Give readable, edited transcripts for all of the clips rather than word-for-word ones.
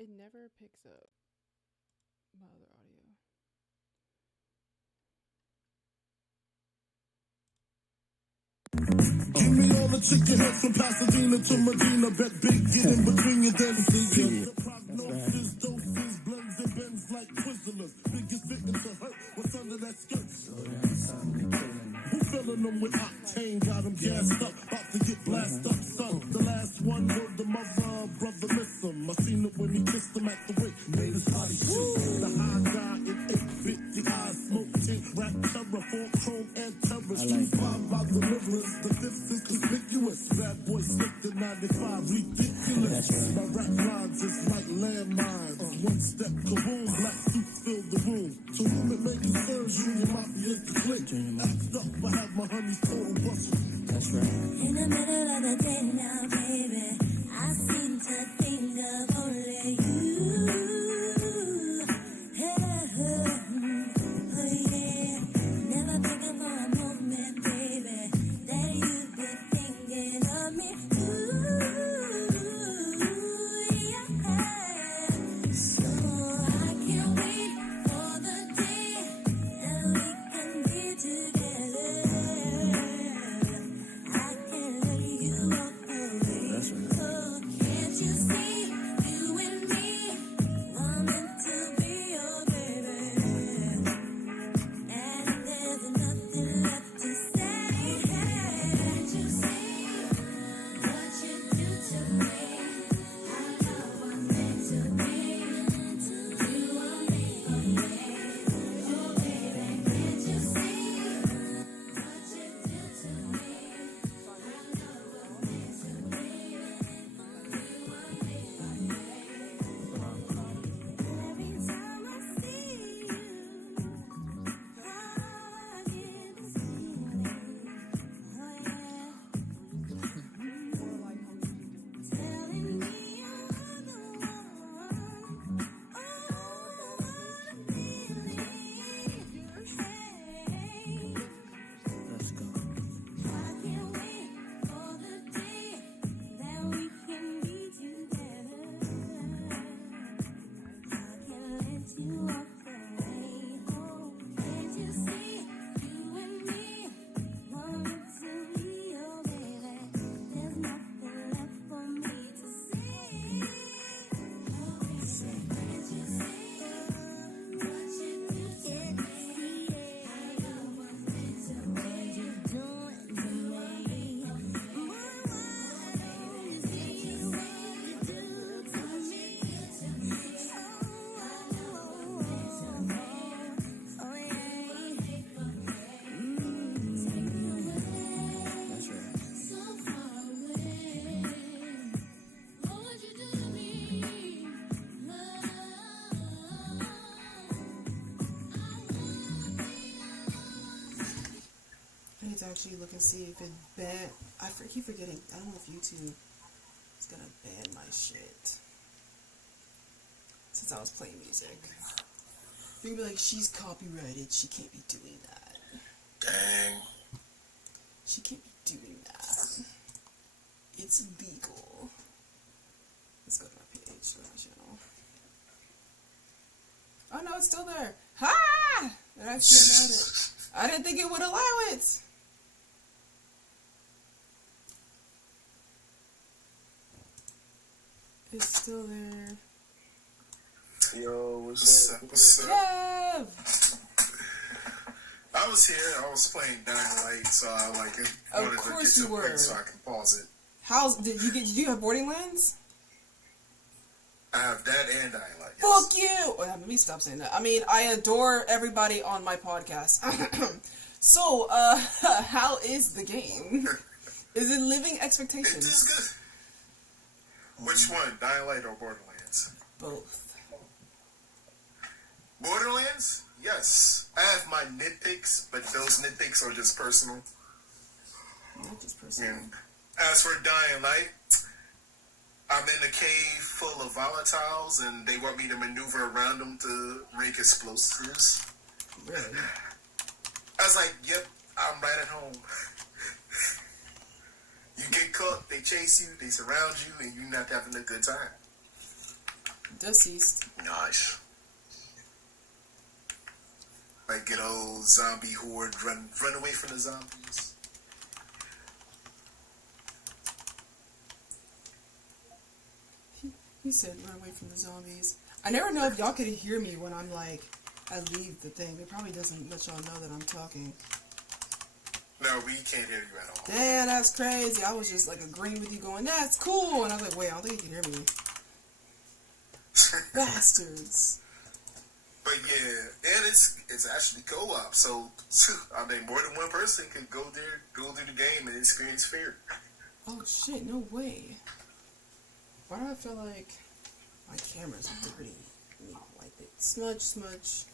It never picks up my other audio. Give me all the chicken heads from Pasadena to Medina. Bet big, get in between you, then see the prognosis, doses, blends and bends like Twizzlers. Biggest victim to hurt, what's under that skirt? Who filling them with octane? Got them gassed up, about to get blasted up, son. The last one heard the mother, brother miss him. I seen it when he kissed him at the wake, made his body shake. The high guy in 850 eyes, smoke tint, rap terror, full chrome and terror. Street vibe by deliverance, the fifth is conspicuous. Bad boy slipped in 95, ridiculous. My rap lines is like landmines. One step, kaboom, black suits fill the room. To whom it may concern, Junior Mafia is the click. Act up, I have my honeys total bustle. That's right. In the middle of the day now, baby, I seem to think of only you. Oh yeah, never think of for a moment, baby, that you'd be thinking of me. Yeah. So I can't wait for the day that we can be together. I can't let you walk away. That's right. Oh, can't you see you and me are meant to be your baby? And there's nothing left to say. Can't you see what you do to me? I know I'm meant to be. You are made for me. Oh baby, can't you see what you do to me? I know I'm meant to be. You are made for me. Every time I see you, I get this feeling. Oh yeah, telling me you're the one. Oh, what a feeling. Hey, Let's go. I can't wait for the day that we can be together. I can't let you walk away. Oh, can't you see you and me want to be your baby? There's nothing left for me to say. Oh, can't you see what you do to me? I know I'm meant to be. What you doing to me? Can't you see what you do to me? Oh yeah. That's right. So far away. What would you do to me? I need to actually look and see if it ban. Keep forgetting. I don't know if YouTube is gonna ban my shit since I was playing music. They're gonna be like, she's copyrighted. She can't be doing that. Dang. She can't be doing that. It's illegal. Let's go to my page, go to my channel. Oh no, it's still there. Ha! It actually allowed it. I didn't think it would allow it. It's still there. Yo, what's up? What's up? Kev! I was here. I was playing Dying Light, so I wanted to course get you to a were. point so I can pause it. Did you have Borderlands? I have that and Dying Light. Yes. Fuck you! Oh, let me stop saying that. I mean, I adore everybody on my podcast. So, how is the game? Is it living It expectations? is good. Which one, Dying Light or Borderlands? Both. Borderlands? Yes. I have my nitpicks, but those nitpicks are just personal. Not just personal. And as for Dying Light, I'm in a cave full of volatiles, and they want me to maneuver around them to make explosives. Really? I was like, yep, I'm right at home. You get caught, they chase you, they surround you, and you're not having a good time. Deceased. Nice. Like good old zombie horde, run away from the zombies. He said, "Run away from the zombies." I never know if y'all could hear me when I'm like, I leave the thing. It probably doesn't let y'all know that I'm talking. No, we can't hear you at all. Damn, that's crazy. I was just like agreeing with you, going, "That's cool," and I was like, "Wait, I don't think you can hear me." Bastards. But yeah, and it's actually co-op, so I mean more than one person could go through the game and experience fear. Oh shit! No way. Why do I feel like my camera's dirty? Let me wipe it. Smudge.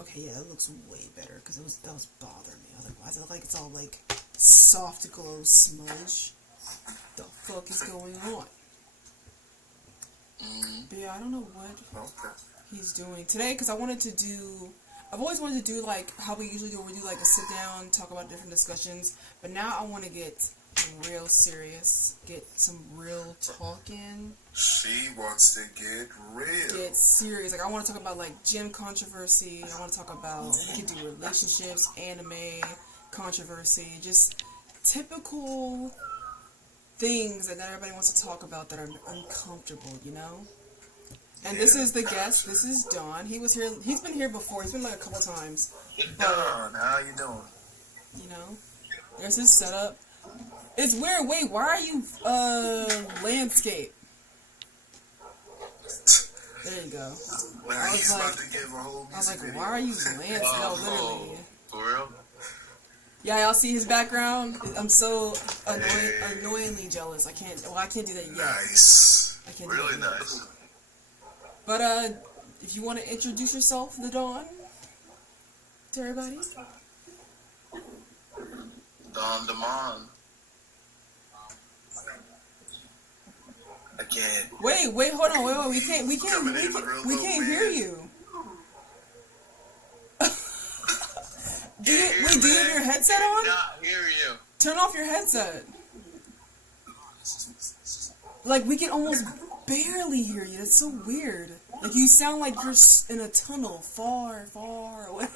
Okay, yeah, that looks way better because that was bothering me. I was like, why does it look like it's all like soft glow smudge? The fuck is going on? But yeah, I don't know what Okay. he's doing today because I've always wanted to do like how we usually do. We do like a sit down, talk about different discussions. But now I want to get real serious, get some real talk in. She wants to get real. Get serious. Like I want to talk about like gym controversy. I want to talk about we can do relationships, anime controversy, just typical things that not everybody wants to talk about that are uncomfortable, you know? And this is the guest. This is Don. He was here. He's been here before. He's been like a couple times. Don, how you doing? You know, there's his setup. It's weird. Wait, why are you landscape? There you go. Now I was he's like- about to give a whole I was music like, video. why are you landscape? No, literally. For real? Yeah, y'all see his background. I'm so annoyingly jealous. I can't do that yet. Nice. I can't do Really that yet. nice. But if you want to introduce yourself, the Dawn, to everybody. Don Damon. Again. Wait, hold on, wait. We can't Coming in with real low, hear man. you. Do you have your headset on? Not hear you. Turn off your headset. Like we can almost barely hear you. That's so weird. Like you sound like you're in a tunnel, far, far away.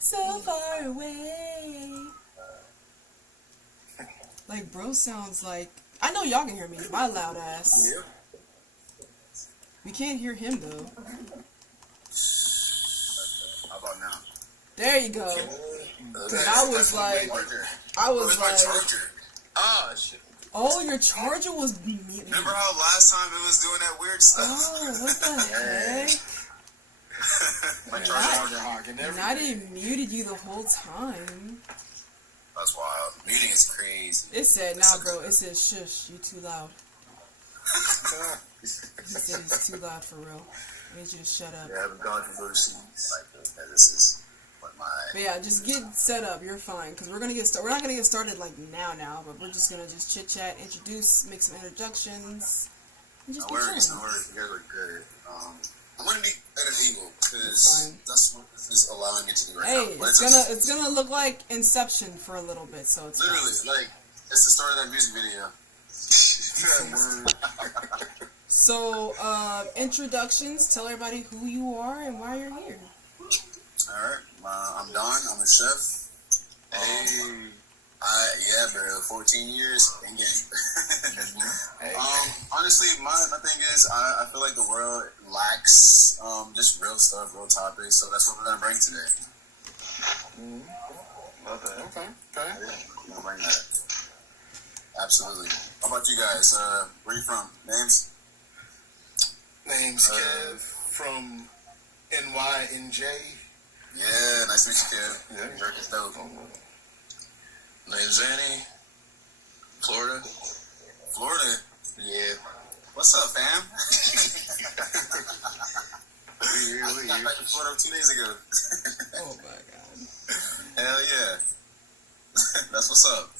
So far away. Like bro sounds like I know y'all can hear me. My loud ass. Yeah. We can't hear him though. How about now? There you go. I was like, Where's my charger? Ah, shit. oh, your charger was Remember how last time it was doing that weird stuff? Oh, what the heck? My Not- charger hogging And I didn't muted you the whole time. That's wild. Muting is crazy. It said, nah, bro. It said, shush, you too loud. He said it's too loud for real. I need you to shut up. Yeah, I haven't gone through those scenes. Like, this is what my... But yeah, just get set up. You're fine. Because we're going to get started. We're not going to get started like now, but we're just going to just chit chat, introduce, make some introductions. And just No be worries, chilling. no worries. You guys look good. I'm going to be at an angle That's because fine. that's what this is allowing me to do right Hey, now. But it's gonna look like Inception for a little bit, so it's literally, fine. like, it's the start of that music video. So, introductions. Tell everybody who you are and why you're here. Alright, I'm Don. I'm a chef. Yeah, bro, 14 years in game. Honestly, my thing is, I feel like the world lacks just real stuff, real topics, so that's what we're gonna bring today. Okay. We're gonna bring that. Absolutely. How about you guys? Where you from? Names? Name's Kev from NYNJ. Yeah, nice to meet you, Kev. Yeah. New York is dope. Name's Annie. Florida. Florida? Yeah. What's up, fam? I got back in Florida 2 days ago. Oh my god. Hell yeah. That's what's up.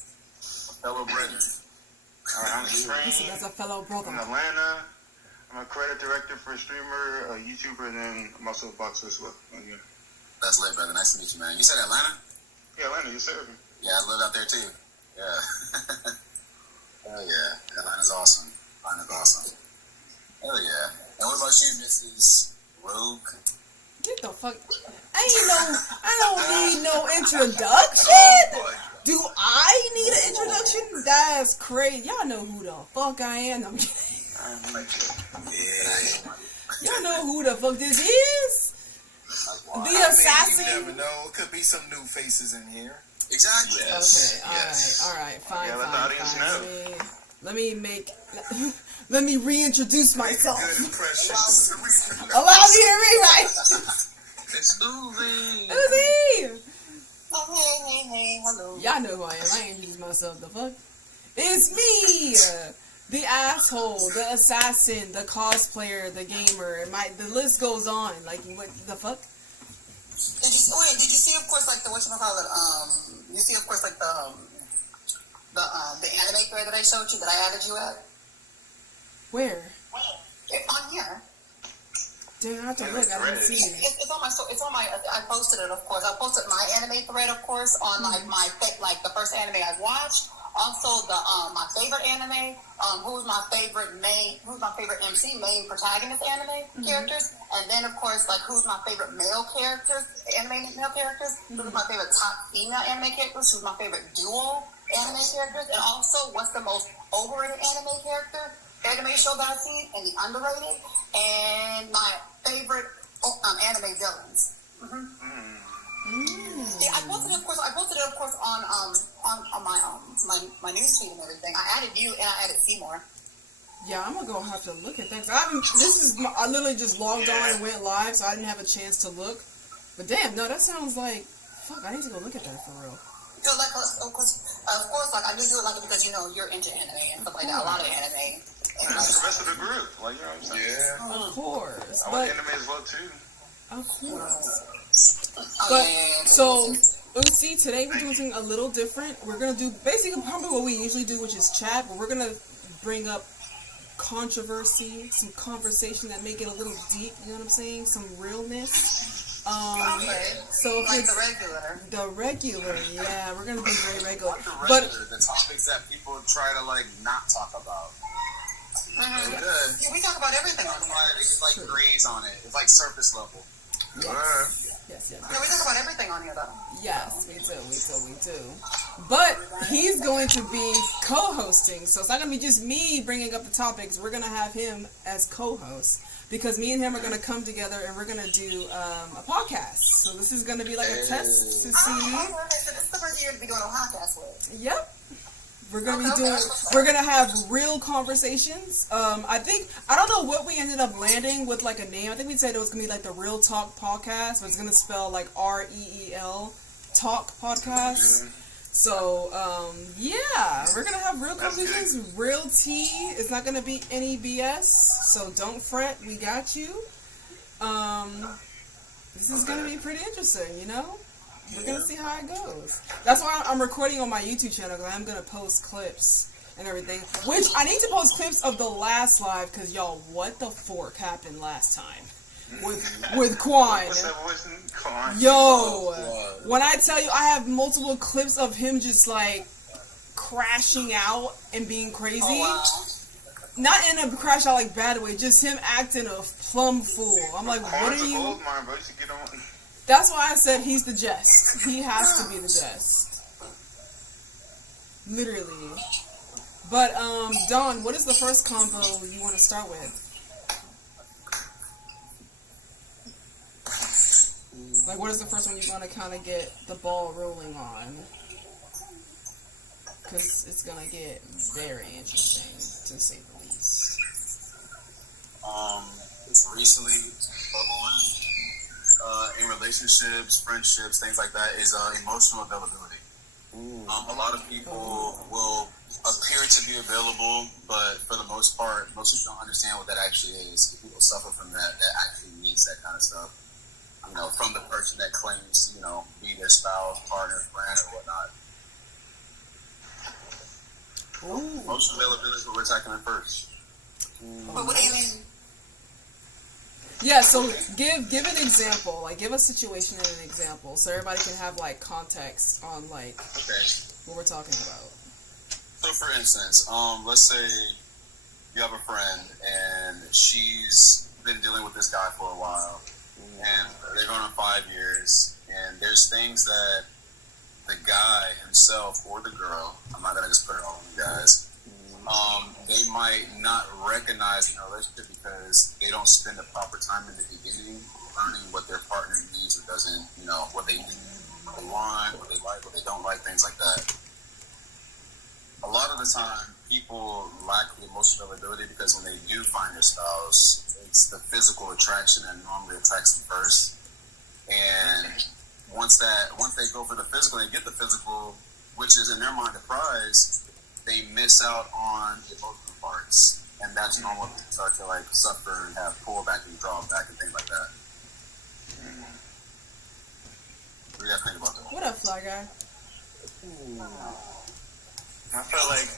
Fellow Brendan. I'm He said Train that's a fellow brother. from Atlanta. I'm a credit director for a streamer, a YouTuber, and then I'm also a boxer as well. Yeah, That's lit, brother. Nice to meet you, man. You said Atlanta? Atlanta, yes sir. Yeah, I lived out there too. Yeah. Hell yeah. Atlanta's awesome. Atlanta's awesome. Hell yeah. And what about you, Mrs. Rogue? Get the fuck. I don't need no introduction. Do I need an introduction? That's crazy. Y'all know who the fuck I am. I'm kidding. Yeah. Y'all know who the fuck this is? The assassin. You never know. It could be some new faces in here. Exactly. Okay, alright, fine, Yeah, let the audience know. Let me reintroduce myself. Good impressions. Allow me to rewrite. It's Uzi. Uzi! Oh, hey, hello. Y'all know who I am. I ain't introduced myself. The fuck? It's me! The asshole, the assassin, the cosplayer, the gamer. The list goes on. Like, what the fuck? Did you see, of course, like the whatchamacallit, you see, of course, like the anime thread that I showed you, that I added you at? Where? On here. Damn, I have to look. I haven't seen it. It's on my, I posted it, of course. I posted my anime thread, of course, on, like, the first anime I watched. Also, my favorite anime, who's my favorite MC, main protagonist anime characters, and then of course, like, who's my favorite male characters, anime male characters, who's my favorite top female anime characters, who's my favorite duo anime characters, and also what's the most overrated anime show that I've seen, and the underrated, and my favorite anime villains. Yeah, I posted it, of course, on my newsfeed and everything. I added you and I added Seymour. Yeah, I'm gonna have to look at that. 'Cause I literally just logged on and went live, so I didn't have a chance to look. But damn, no, that sounds like, fuck, I need to go look at that for real. So, like, of course, like, I knew you would like it because, you know, you're into anime and stuff like that. A lot of anime. And, That's the rest of the group. Like, you know what I'm saying? Yeah. Of course, I but like anime as well, too. of course. oh, But yeah. so, see, today we're doing something a little different. We're gonna do basically probably what we usually do, which is chat, but we're gonna bring up controversy, some conversation that make it a little deep. You know what I'm saying? Some realness. Okay. So if Like you're the regular. yeah, we're gonna be very regular. The But regular, the topics that people try to like not talk about. Mm-hmm. Good. Yeah, we talk about everything on here. They just like graze on it. It's like surface level. yes. Yeah, we talk about everything on here, though. Yes, we do. But he's going to be co-hosting, so it's not going to be just me bringing up the topics. We're going to have him as co-host because me and him are going to come together and we're going to do a podcast. So this is going to be like a test to see. Oh, okay, so this is the first year to be doing a podcast with. Yep. We're gonna have real conversations. I don't know what we ended up landing with, like, a name. I think we said it was gonna be like the Real Talk Podcast, but it's gonna spell like REEL Talk Podcast. So yeah, we're gonna have real conversations, real tea. It's not gonna be any BS. So don't fret, we got you. This is gonna be pretty interesting, you know. We're gonna see how it goes. That's why I'm recording on my YouTube channel, because I'm gonna post clips and everything. Which I need to post clips of the last live, because y'all, what the fork happened last time with Quan? What's up with Quan? Yo, when I tell you, I have multiple clips of him just like crashing out and being crazy. Oh, wow. Not in a crash out like bad way, just him acting a plum fool. I'm like, what Quan's are a you? gold mine, bro. You should get on. That's why I said he's the jest. He has to be the jest. Literally. But, Dawn, what is the first combo you want to start with? Like, what is the first one you want to kind of get the ball rolling on? Because it's going to get very interesting, to say the least. It's recently bubbling. In relationships, friendships, things like that, is emotional availability. A lot of people will appear to be available, but for the most part, most people don't understand what that actually is. People suffer from that actually needs that kind of stuff. You know, from the person that claims to, you know, be their spouse, partner, friend, or whatnot. Emotional availability is what we're tackling first. But what do you mean? Yeah, so give an example, like give a situation and an example, so everybody can have like context on like what we're talking about. So, for instance, let's say you have a friend and she's been dealing with this guy for a while, and they're going on 5 years, and there's things that the guy himself or the girl, I'm not going to just put it all on you guys, they might not recognize in a relationship because they don't spend the proper time in the beginning learning what their partner needs or doesn't, what they need, what they want, what they like, what they don't like, things like that. A lot of the time, people lack the emotional availability because when they do find their spouse, it's the physical attraction that normally attracts them first. And once they go for the physical, they get the physical, which is in their mind the prize, they miss out on the emotional parts. And that's normal when people start to like suffer and have pull back and draw back and things like that. What do you guys think about that? What up, Fly Guy? I feel like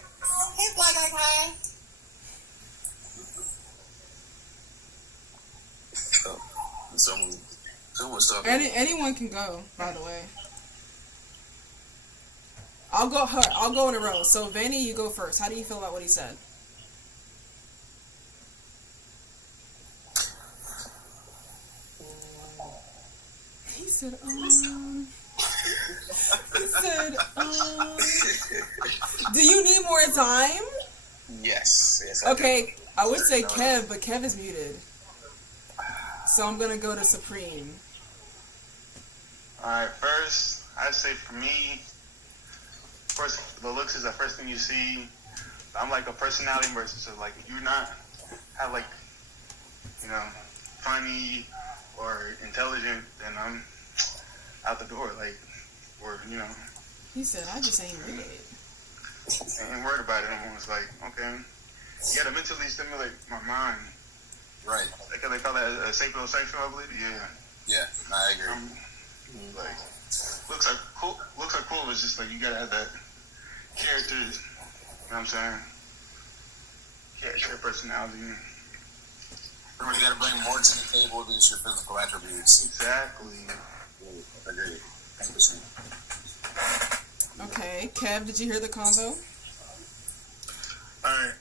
He's like, okay. Someone's talking. Anyone can go, by the way. I'll go in a row. So, Vanny, you go first. How do you feel about what he said? He said, do you need more time? Yes. Okay, I would say Kev, but Kev is muted. So I'm gonna go to Supreme. Alright, first, I'd say for me, of course, the looks is the first thing you see. I'm like a personality person, so like if you're not have like, funny or intelligent, then I'm out the door, like, or He said, I just ain't read it. ain't worried about it. I'm almost like, okay, you gotta mentally stimulate my mind. Right. They call that a sapiosexual, I believe. Yeah. Yeah, I agree. Like, looks like cool. It's just like you gotta have that character. You know what I'm saying? Character, personality. Pretty much you gotta bring more to the table than just your physical attributes. Exactly. Agreed. 100%. Okay, Kev, did you hear the convo? Alright,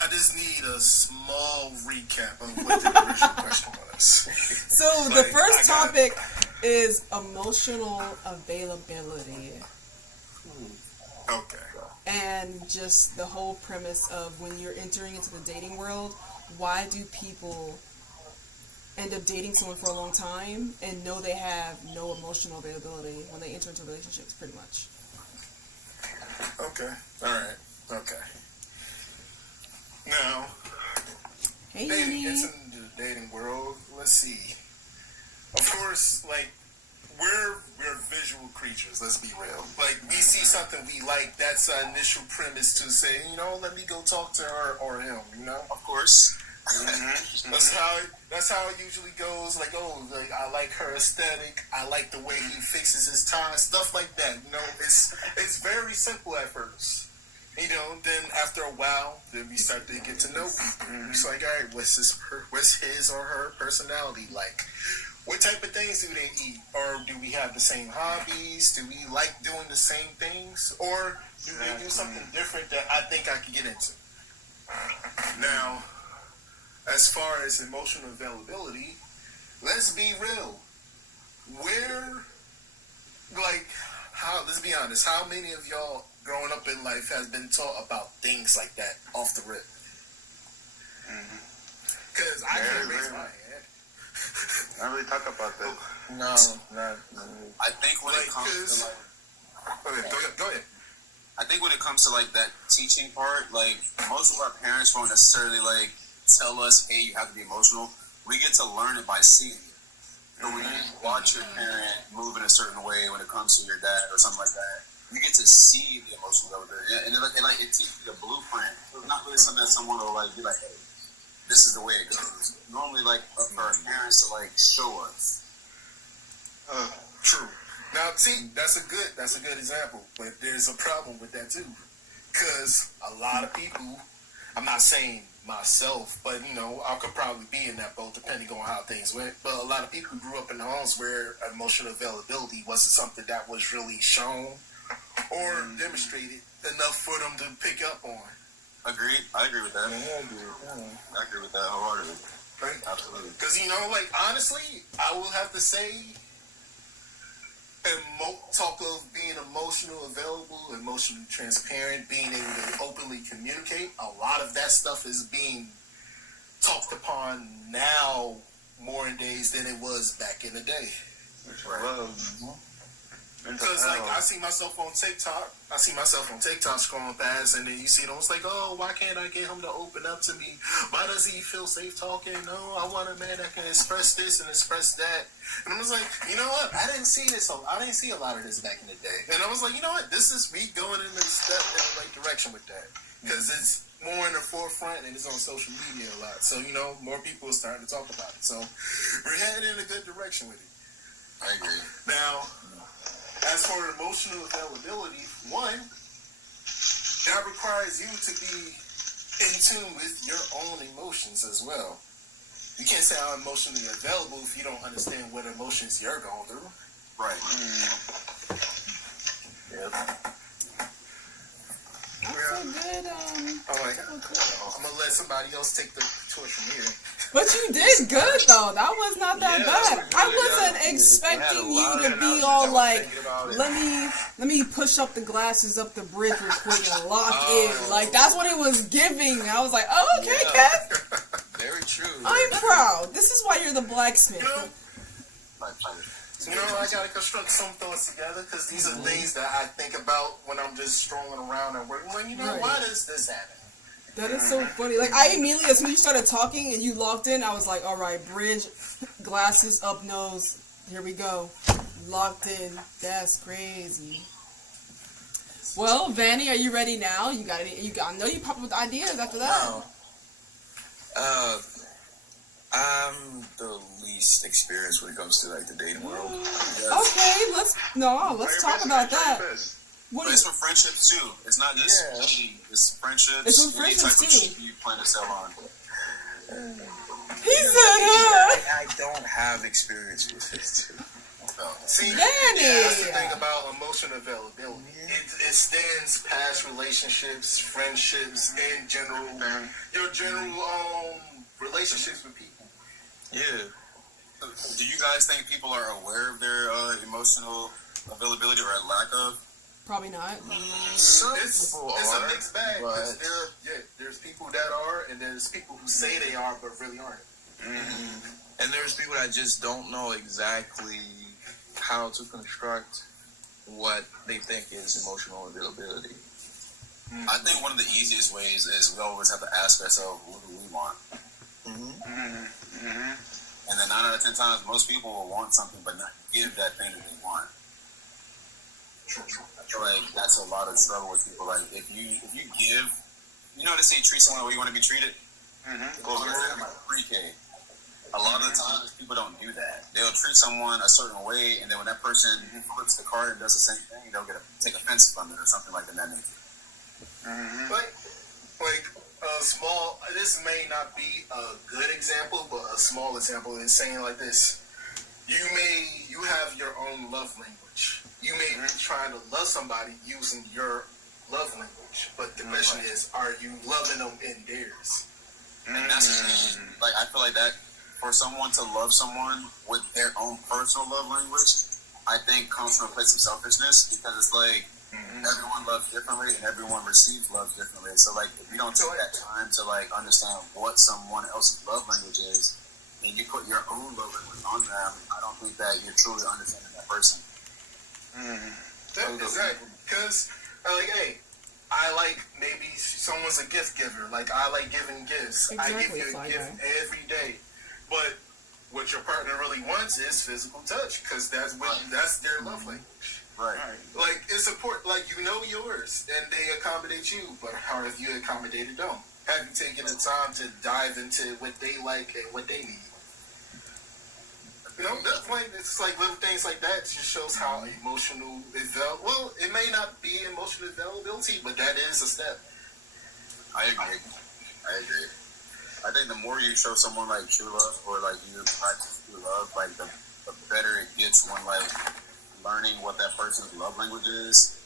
I just need a small recap of what the original question was. So the first topic is emotional availability. Okay. And just the whole premise of when you're entering into the dating world, why do people end up dating someone for a long time and know they have no emotional availability when they enter into relationships, pretty much? Okay. Alright. Okay. Now, Hey, dating, honey. it's in the dating world. Let's see. Of course, like, we're visual creatures, let's be real. Like, we see something we like, that's our initial premise to say, let me go talk to her or him, Of course. That's how it usually goes. Like, I like her aesthetic. I like the way he fixes his tie, stuff like that. It's very simple at first. Then after a while, then we start to get to know people. It's like, all right, what's his or her personality like? What type of things do they eat? Or do we have the same hobbies? Do we like doing the same things? Or do they do something different that I think I could get into? Now, as far as emotional availability, let's be real. Let's be honest, how many of y'all growing up in life has been taught about things like that off the rip? Because I can't raise my hand. Not really talk about that. No. I think when it comes to Go ahead. I think when it comes to like that teaching part, like most of our parents won't necessarily like tell us, hey, you have to be emotional. We get to learn it by seeing it. So when you watch your parent move in a certain way when it comes to your dad or something like that, you get to see the emotional level there. And it teaches you a blueprint. So it's not really something that someone will like be like, hey, this is the way it goes. Normally like up for our parents to like show us. True. Now, see, that's a good example, but there's a problem with that too, because a lot of people, I'm not saying myself, but I could probably be in that boat depending on how things went. But a lot of people grew up in homes where emotional availability wasn't something that was really shown or demonstrated enough for them to pick up on. Agreed. I agree with that. Yeah, I agree with that wholeheartedly. right? Absolutely. Because, like, honestly, I will have to say, talk of being emotional, available, emotionally transparent, being able to openly communicate, a lot of that stuff is being talked upon now more in days than it was back in the day. Because, like, I see myself on TikTok scrolling past, and then you see those like, oh, why can't I get him to open up to me? Why does he feel safe talking? No, I want a man that can express this and express that. And I was like, you know what? I didn't see a lot of this back in the day. And I was like, you know what? This is me going in the step in the right direction with that. Because it's more in the forefront and it's on social media a lot. So, more people are starting to talk about it. So, we're heading in a good direction with it. I agree. Now, as for emotional availability, one, that requires you to be in tune with your own emotions as well. You can't say I'm emotionally available if you don't understand what emotions you're going through. Right. Yep. That's a good, I'm going to let somebody else take the torch from here. But you did good though. That was not that Yeah, bad. that's I really wasn't good. expecting You had a you lot to of be analogies. all I was like, thinking about it. let me push up the glasses up the bridge real quick and lock in. Like that's what it was giving. I was like, oh okay, Yeah. Kev. Very true. I'm proud. This is why you're the blacksmith. My pleasure. I gotta construct some thoughts together because these are things that I think about when I'm just strolling around and working. Like, Right. why does this happen? That is so funny. Like I immediately, as soon as you started talking and you locked in, I was like, all right, bridge, glasses, up nose. Here we go. Locked in. That's crazy. Well, Vanny, are you ready now? You got any? I know you popped up with ideas after that. No. I'm the least experienced when it comes to like the dating world. Okay, let's talk about that. What But is it's for friendships too. It's not just dating. It's friendships. It's with any friendships, type of too. shit you plan to sell on. he said? Huh? I don't have experience with this too. See, Vanny! that's the thing about emotional availability. It stands past relationships, friendships, and your general relationships with people. Yeah. Do you guys think people are aware of their emotional availability or lack of? Probably not. It's are, a mixed bag. but- 'Cause there's people that are, and there's people who say they are, but really aren't. And there's people that just don't know exactly how to construct what they think is emotional availability. I think one of the easiest ways is we always have to ask ourselves, what do we want? And then 9 out of 10 times, most people will want something but not give that thing that they want. I feel like that's a lot of trouble with people. Like if you give, they say treat someone the way you want to be treated. It goes like that in my pre-K. A lot of the times people don't do that. They'll treat someone a certain way, and then when that person flips the card and does the same thing, they'll take offense from it or something like that nature. Like a small. This may not be a good example, but a small example is saying like this: you have your own love language. You may be trying to love somebody using your love language, but the question is, are you loving them in theirs? And that's like I feel like that for someone to love someone with their own personal love language, I think comes from a place of selfishness because it's like everyone loves differently and everyone receives love differently. So like if you don't take that time to like understand what someone else's love language is, and you put your own love language on them, I don't think that you're truly understanding that person. Exactly. Because I like maybe someone's a gift giver. Like I like giving gifts. I give Exactly, you a Sly gift Guy. every day. But what your partner really wants is physical touch because that's their love language. Right. Like it's important. Like yours, and they accommodate you. But how have you accommodated them? Have you taken the time to dive into what they like and what they need? That's like it's like little things like that just shows how emotional well, it may not be emotional availability, but that is a step. I agree. I think the more you show someone like true love or like you practice true love, like the better it gets when like learning what that person's love language is,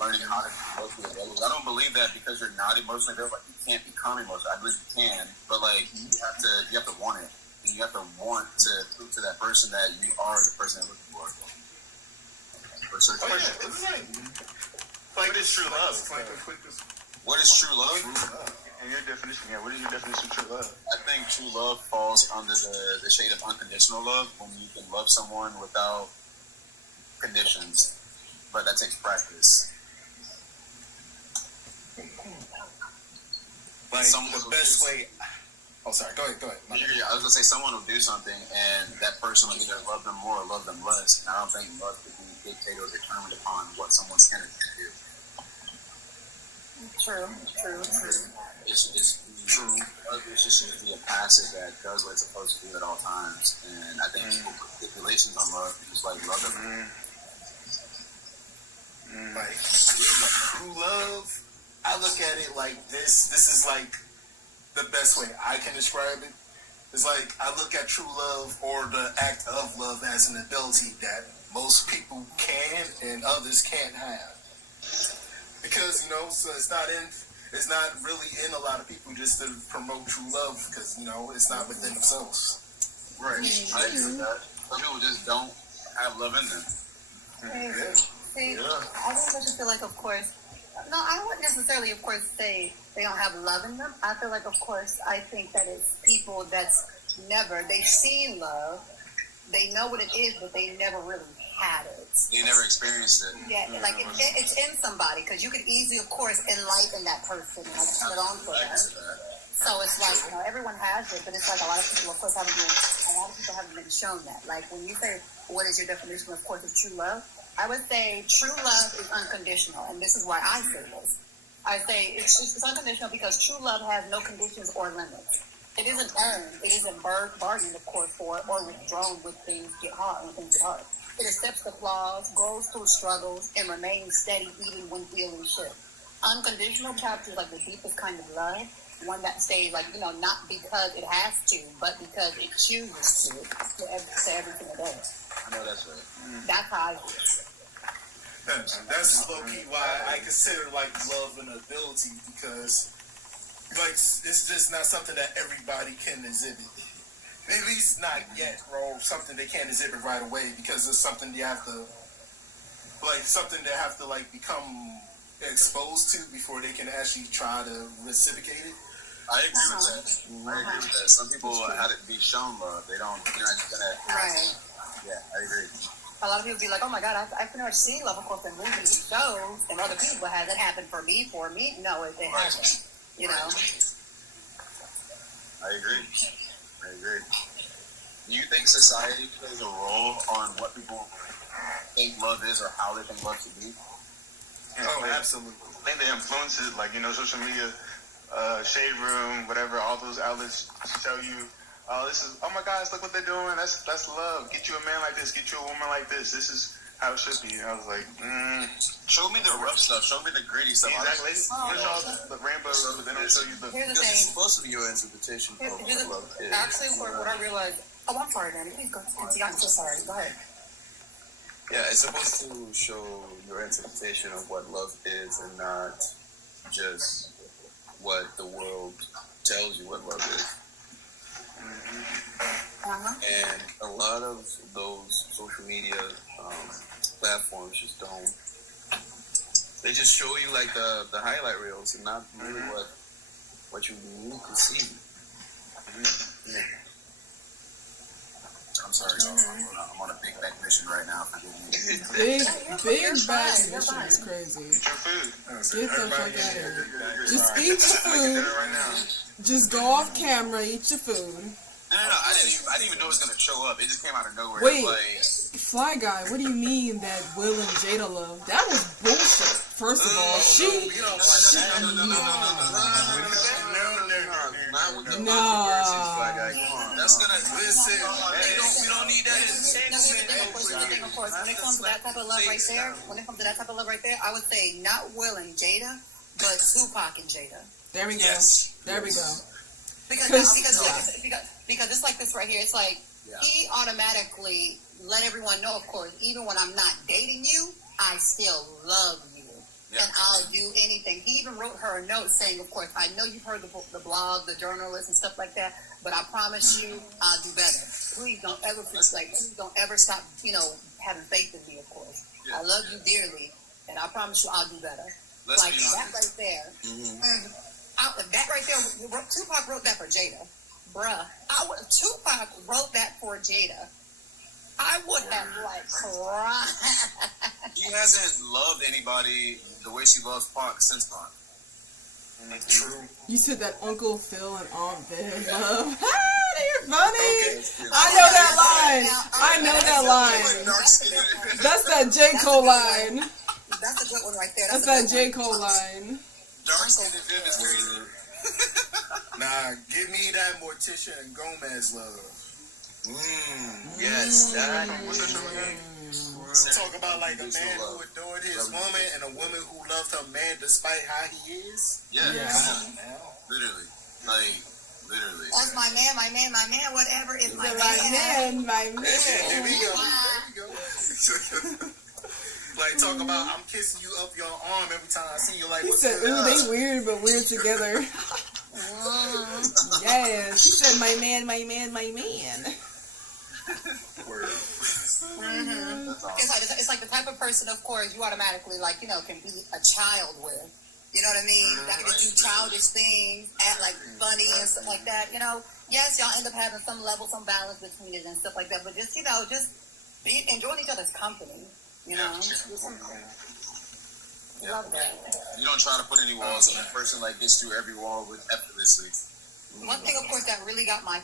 learning not emotionally available. I don't believe that because you're not emotionally available, like you can't become emotional. I believe you can, but like you have to want it. And you have to want to prove to that person that you are the person they're looking for. It's like what is true love? What is true love? And your definition, yeah, what is your definition of true love? I think true love falls under the shade of unconditional love, when you can love someone without conditions, but that takes practice. Like Someone the will best do- way. Oh, sorry. Go ahead. My bad. I was gonna say someone will do something, and that person will either love them more or love them less. And I don't think love could be dictated or determined upon what someone's gonna do. True. It's true. It's just usually a passive that does what it's supposed to do at all times. And I think people put stipulations on love, just like love them. Like true love, I look at it like this. This is like the best way I can describe it. It's like I look at true love or the act of love as an ability that most people can and others can't have. Because so it's not really in a lot of people just to promote true love, because it's not within themselves. Right. I agree with that. Some people just don't have love in them. Yeah. See, I don't just feel like, of course, no, I wouldn't necessarily, of course, say they don't have love in them. I feel like, of course, I think that it's people they've seen love, they know what it is, but they never really had it. They never experienced it. Yeah, like it's in somebody, because you could easily, of course, enlighten that person and turn it on for them. So it's like, everyone has it, but it's like a lot of people, of course, haven't been shown that. Like when you say, what is your definition, of course, of true love? I would say true love is unconditional, and this is why I say this. I say it's unconditional because true love has no conditions or limits. It isn't earned. It isn't bargained, of course, for or withdrawn when things get hard. It accepts the flaws, goes through struggles, and remains steady even when feeling shit. Unconditional captures like the deepest kind of love, one that stays like, not because it has to, but because it chooses to every single day. I know that's right. That's how I feel. That's low-key why I consider like love an ability, because like it's just not something that everybody can exhibit. At least not yet, or something they can't exhibit right away, because it's something you have to become exposed to before they can actually try to reciprocate it. I agree with that. Some people had it be shown love. They're not just gonna. Right. Yeah, I agree. A lot of people be like, oh my God, I pretty much seen love, of course, in movies, shows, and other people. Has it happened for me? No, it hasn't. I agree. Do you think society plays a role on what people think love is or how they think love should be? Oh, absolutely. I think the influences, like, social media, Shade Room, whatever, all those outlets tell you, oh my guys, look what they're doing. That's love. Get you a man like this. Get you a woman like this. This is how it should be. And I was like, Show me the rough stuff. Show me the gritty stuff. Exactly. Here's all the rainbow, but then I'll show you the. Here's the Because it's thing. supposed to be your interpretation of what love is. Actually, what I realized. Oh, I'm sorry, Danny. Please continue. I'm so sorry. Go ahead. Yeah, it's supposed to show your interpretation of what love is, and not just what the world tells you what love is. And a lot of those social media platforms just don't. They just show you like the highlight reels, and not really what you need to see. Yeah. I'm sorry, I'm on a big back mission right now. Forgive me. Big back You're mission fine. is crazy. Get your food. Get the fuck out of here. Just eat your I can do food. it right now. Just go off camera, eat your food. No. I didn't even know it was gonna show up. It just came out of nowhere. Wait. Like, Fly Guy, what do you mean that Will and Jada love? That was bullshit. First of all, Not with the No. controversies, Fly Guy. Come on. that's gonna Listen, we don't need that The thing, of course, when it comes to that type of love right there, I would say not Will and Jada, but Tupac and Jada. there we go. Yes. There we go. Because it's like this right here. It's like he automatically let everyone know, of course, even when I'm not dating you, I still love you. Yeah. And I'll he even wrote her a note saying, of course, I know you've heard the blog, the journalists and stuff like that, but I promise you I'll do better. Please don't ever please don't ever stop, having faith in me, of course. Yeah. I love you dearly, and I promise you I'll do better. Let's Like be that honest. right there. That right there, Tupac wrote that for Jada. Bruh, Tupac wrote that for Jada. I would have cried. She hasn't loved anybody the way she loves Pac since Pac. True. You said that Uncle Phil and Aunt Viv love. You're funny. Okay. I know that line. I know that line. That's that J. Cole line. That's a good one right there. That's a that good J. one. Cole line. Dark skinned Viv is crazy. Nah, give me that Morticia and Gomez love. Yes, that. What's that show again? Talk about like a man who adored his woman and a woman who loved her man despite how he is. Yeah, Yeah. come on. Literally. Literally. That's my man, whatever is my My man. man. There we go. Like, talk about, I'm kissing you up your arm every time I see you. Like, He what's said, good? ooh, they weird, but weird together. Yes. He said, my man. Word. It's like the type of person, of course, you automatically can be a child with. You know what I mean? That can just do childish things, act like funny and stuff like that. Yes, y'all end up having some level, some balance between it and stuff like that. But just be enjoying each other's company. Love that. You don't try to put any walls on a person gets through every wall with effortlessly. One thing, of course, that really got my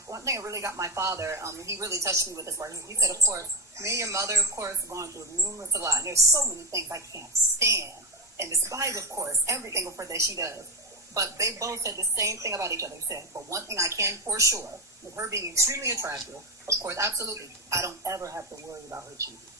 father. He really touched me with this. Where he said, of course, me and your mother, of course, are going through numerous a lot. And there's so many things I can't stand, and despise, of course, everything of course that she does. But they both said the same thing about each other. They said, but one thing I can for sure, with her being extremely attractive, of course, absolutely, I don't ever have to worry about her cheating,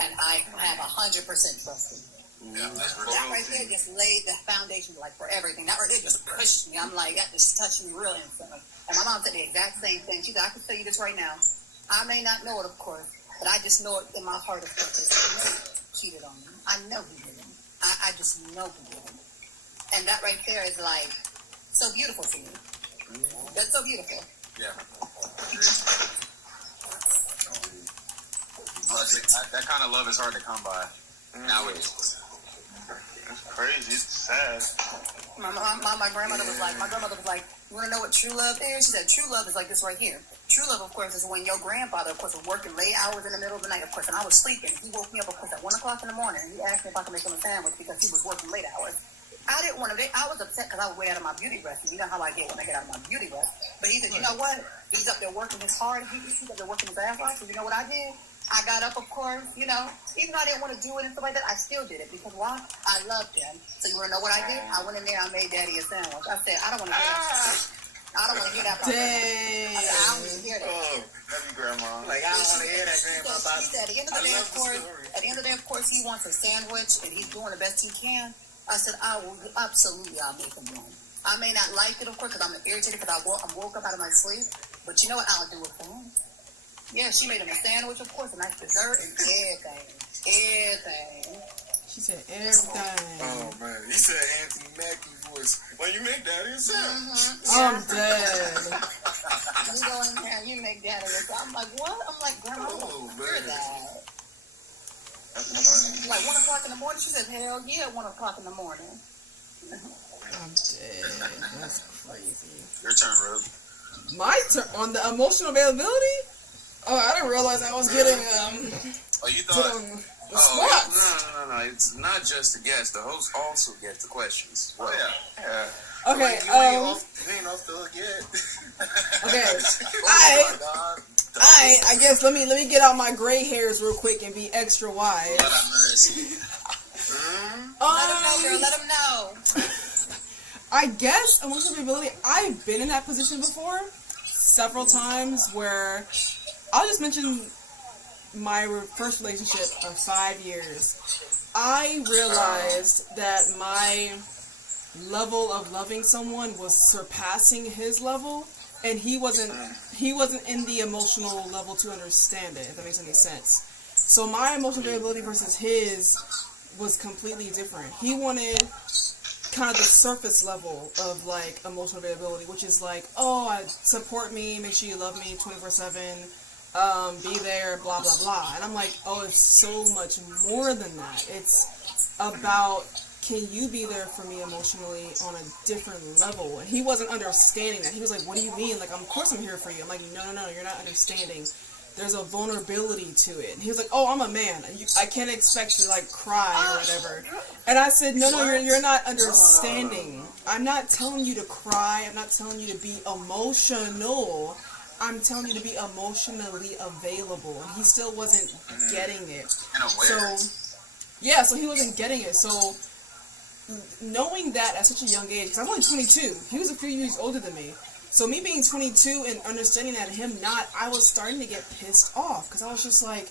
and I have 100% trust in her. Yeah, that's That right there just laid the foundation for everything. That right there just pushed me. I'm like, that just touched me real instantly. And my mom said the exact same thing. She said, I can tell you this right now. I may not know it, of course, but I just know it in my heart, of course. He cheated on me. I know he didn't. I just know he didn't. And that right there is so beautiful to me. That's so beautiful. Yeah. That kind of love is hard to come by nowadays. It's crazy. It's sad. My grandmother was like, you want to know what true love is? She said, true love is like this right here. True love, of course, is when your grandfather, of course, was working late hours in the middle of the night, of course, and I was sleeping. He woke me up, of course, at 1 o'clock in the morning. He asked me if I could make him a sandwich because he was working late hours. I didn't want to. I was upset because I was way out of my beauty rest. You know how I get when I get out of my beauty rest. But he said, you know what? He's up there working his hard. He's up there working his ass off. So you know what I did? I got up, of course, even though I didn't want to do it and stuff like that, I still did it. Because why? I loved him. So you want to know what I did? I went in there, I made Daddy a sandwich. I said, I don't want to hear that. I don't want to hear that. I said, I don't want to hear that. Oh, love you, Grandma. Like, I don't want to hear that, Grandma. She said, at the end of the day, of course, he wants a sandwich and he's doing the best he can. I said, I'll make him one. I may not like it, of course, because I'm irritated because I'm woke up out of my sleep. But you know what? I'll do it for him. Yeah, she made him a sandwich, of course, a nice dessert and everything. She said everything. Oh, man. He said Anthony Mackie voice. Well, you make Daddy a sandwich. I'm dead. You go in there and you make Daddy a sandwich. I'm like, what? I'm like, Grandma, I don't hear that. Like 1 o'clock in the morning? She said, hell yeah, 1 o'clock in the morning. I'm dead. That's crazy. Your turn, Rube. My turn on the emotional availability? Oh, I didn't realize I was getting Oh, you put thought? on the Oh, spot. no. It's not just the guest. The host also gets the questions. Oh yeah. Yeah. Okay, You ain't off the hook yet. okay. God. I guess let me get out my gray hairs real quick and be extra wise. Lord have mercy. Let them know, girl. Let them know. I guess emotional availability. I've been in that position before, several times. Where I'll just mention my first relationship of 5 years. I realized that my level of loving someone was surpassing his level, and he wasn't in the emotional level to understand it, if that makes any sense. So my emotional availability versus his was completely different. He wanted kind of the surface level of like emotional availability, which is like, oh, support me, make sure you love me 24/7, be there, blah blah blah. And I'm like, oh, it's so much more than that. It's about, can you be there for me emotionally on a different level? And he wasn't understanding that. He was like, what do you mean? Like, of course I'm here for you. I'm like, no, you're not understanding. There's a vulnerability to it. And he was like, oh, I'm a man. I can't expect to, like, cry or whatever. And I said, no, you're not understanding. I'm not telling you to cry. I'm not telling you to be emotional. I'm telling you to be emotionally available. And he still wasn't getting it. So, yeah, so he wasn't getting it. So, knowing that at such a young age, because I'm only 22. He was a few years older than me. So me being 22 and understanding that, him not, I was starting to get pissed off because I was just like,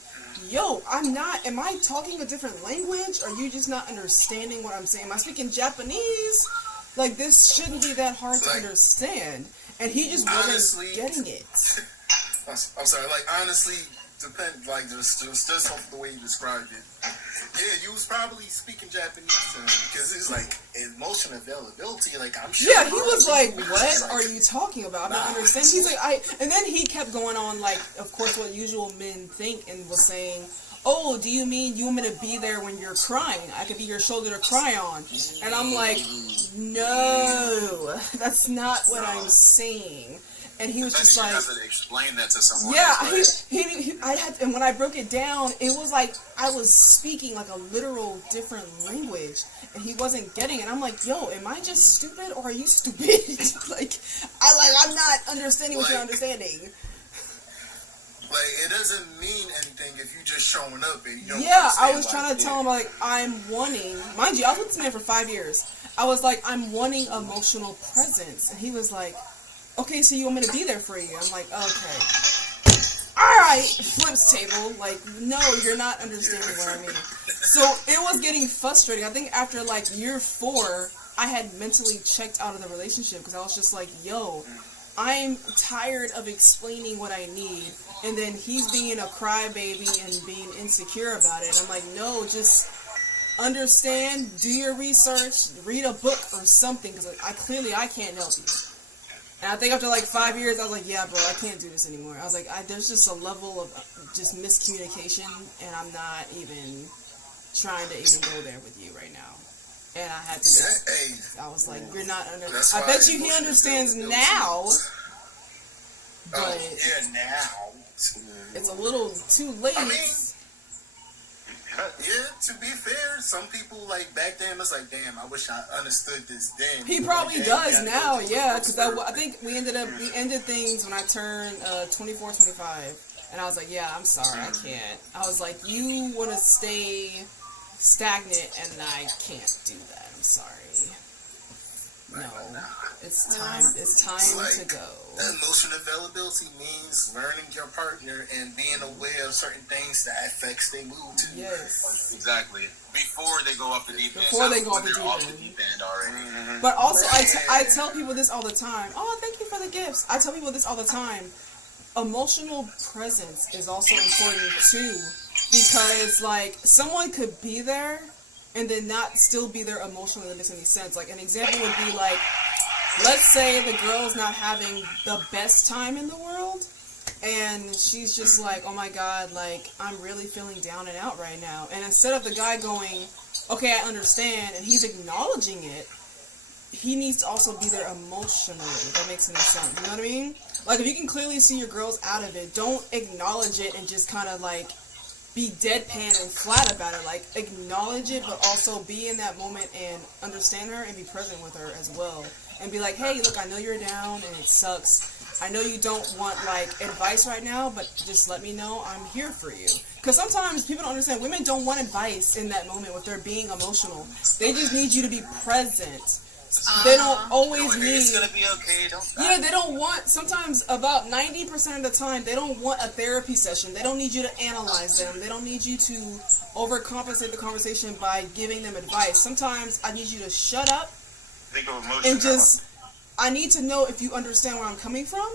yo, am I talking a different language? Are you just not understanding what I'm saying? Am I speaking Japanese? Like, this shouldn't be that hard to understand. And he just wasn't getting it. I'm sorry, like, honestly, just off the way you described it. Yeah, you was probably speaking Japanese to him because it's like emotional availability. Like, I'm sure. Yeah, he was like, "What are you talking about? I'm not understanding." He's like, and then he kept going on, like, of course, what usual men think, and was saying, "Oh, do you mean you want me to be there when you're crying? I could be your shoulder to cry on." And I'm like, "No, that's not what I'm saying." And he was just like, you have to explain that to someone. Yeah, I had, and when I broke it down, it was like I was speaking like a literal different language, and he wasn't getting it. I'm like, yo, am I just stupid or are you stupid? I'm not understanding what you're understanding. Like, it doesn't mean anything if you just showing up and you don't. Yeah, I was trying to tell him, like, I'm wanting, mind you, I was with this man for 5 years. I was like, I'm wanting emotional presence, and he was like, okay, so you want me to be there for you? I'm like, okay. Alright, flips table. Like, no, you're not understanding what I mean. So, it was getting frustrating. I think after, like, year 4, I had mentally checked out of the relationship because I was just like, yo, I'm tired of explaining what I need, and then he's being a crybaby and being insecure about it. I'm like, no, just understand, do your research, read a book or something, because I can't help you. And I think after like 5 years, I was like, yeah, bro, I can't do this anymore. I was like, there's just a level of just miscommunication, and I'm not even trying to even go there with you right now. And I had to, I was like, you're not under, I bet you he understands now, but now. It's a little too late. I mean, yeah, to be fair, some people, like, back then, was like, damn, I wish I understood this then. He probably does now, yeah, because I think we ended things when I turned 24, 25, and I was like, yeah, I'm sorry, I can't. I was like, you want to stay stagnant, and I can't do that, I'm sorry. No, it's time to go. Emotional availability means learning your partner and being aware of certain things that affects their mood too. Yes. Exactly. Before they go off the deep end. Before they go off the deep end already. Mm-hmm. But also, I tell people this all the time. Oh, thank you for the gifts. I tell people this all the time. Emotional presence is also important too, because like someone could be there and then not still be there emotionally. That makes any sense. Like an example would be like, let's say the girl's not having the best time in the world, and she's just like, oh my god, like, I'm really feeling down and out right now. And instead of the guy going, okay, I understand, and he's acknowledging it, he needs to also be there emotionally, if that makes any sense. You know what I mean? Like, if you can clearly see your girl's out of it, don't acknowledge it and just kind of, like, be deadpan and flat about it. Like, acknowledge it, but also be in that moment and understand her and be present with her as well. And be like, hey, look, I know you're down and it sucks. I know you don't want, like, advice right now, but just let me know I'm here for you. Because sometimes people don't understand. Women don't want advice in that moment when they're being emotional. They just need you to be present. They don't always need... It's going to be okay. Yeah, they don't want... Sometimes, about 90% of the time, they don't want a therapy session. They don't need you to analyze them. They don't need you to overcompensate the conversation by giving them advice. Sometimes I need you to shut up and just... I need to know if you understand where I'm coming from,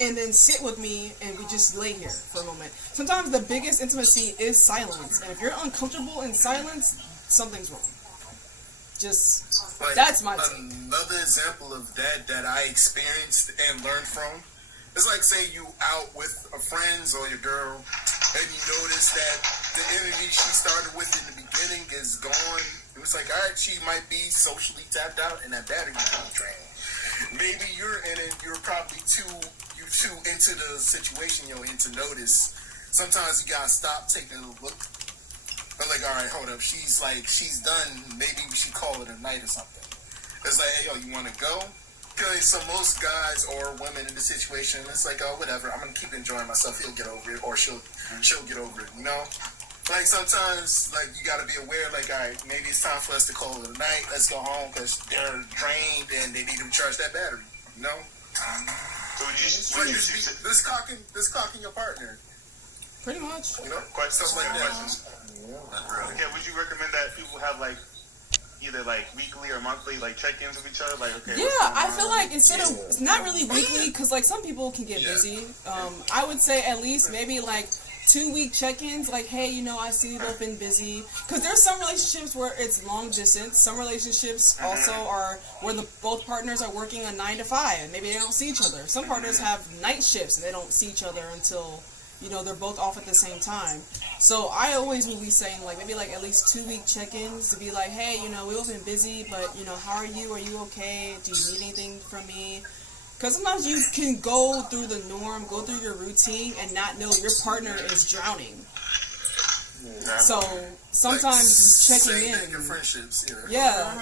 and then sit with me and we just lay here for a moment. Sometimes the biggest intimacy is silence. And if you're uncomfortable in silence, something's wrong. Just... Like, That's my take. another example of that I experienced and learned from. It's like, say you out with a friends or your girl, and you notice that the energy she started with in the beginning is gone. It was like, all right, she might be socially tapped out, and that battery kind of drained. Maybe you're in it. You're probably too into the situation you're in to notice. Sometimes you gotta stop, take a look. But like, all right, hold up. She's done. Maybe we should call it a night or something. It's like, hey, yo, you want to go? Because so most guys or women in the situation, it's like, oh, whatever. I'm gonna keep enjoying myself. He'll get over it, or she'll get over it. You know? Like sometimes, like you gotta be aware. Like, all right, maybe it's time for us to call it a night. Let's go home because they're drained and they need to recharge that battery. You know? So would you This cocking your partner. Pretty much. You know? Stuff like that. Okay, would you recommend that people have like either like weekly or monthly like check-ins with each other? Like, okay. Yeah, I feel like instead of, it's not really weekly, because like some people can get busy. I would say at least maybe like 2-week check-ins, like, hey, you know, I see you've been busy. Because there's some relationships where it's long distance. Some relationships also are where both partners are working a 9 to 5, and maybe they don't see each other. Some partners have night shifts and they don't see each other until, you know, they're both off at the same time. So I always will be saying, like, maybe like at least 2-week check-ins to be like, hey, you know, we've been busy, but, you know, how are you? Are you okay? Do you need anything from me? Because sometimes you can go through the norm, go through your routine, and not know your partner is drowning. So sometimes like, checking in. Your friendships, yeah.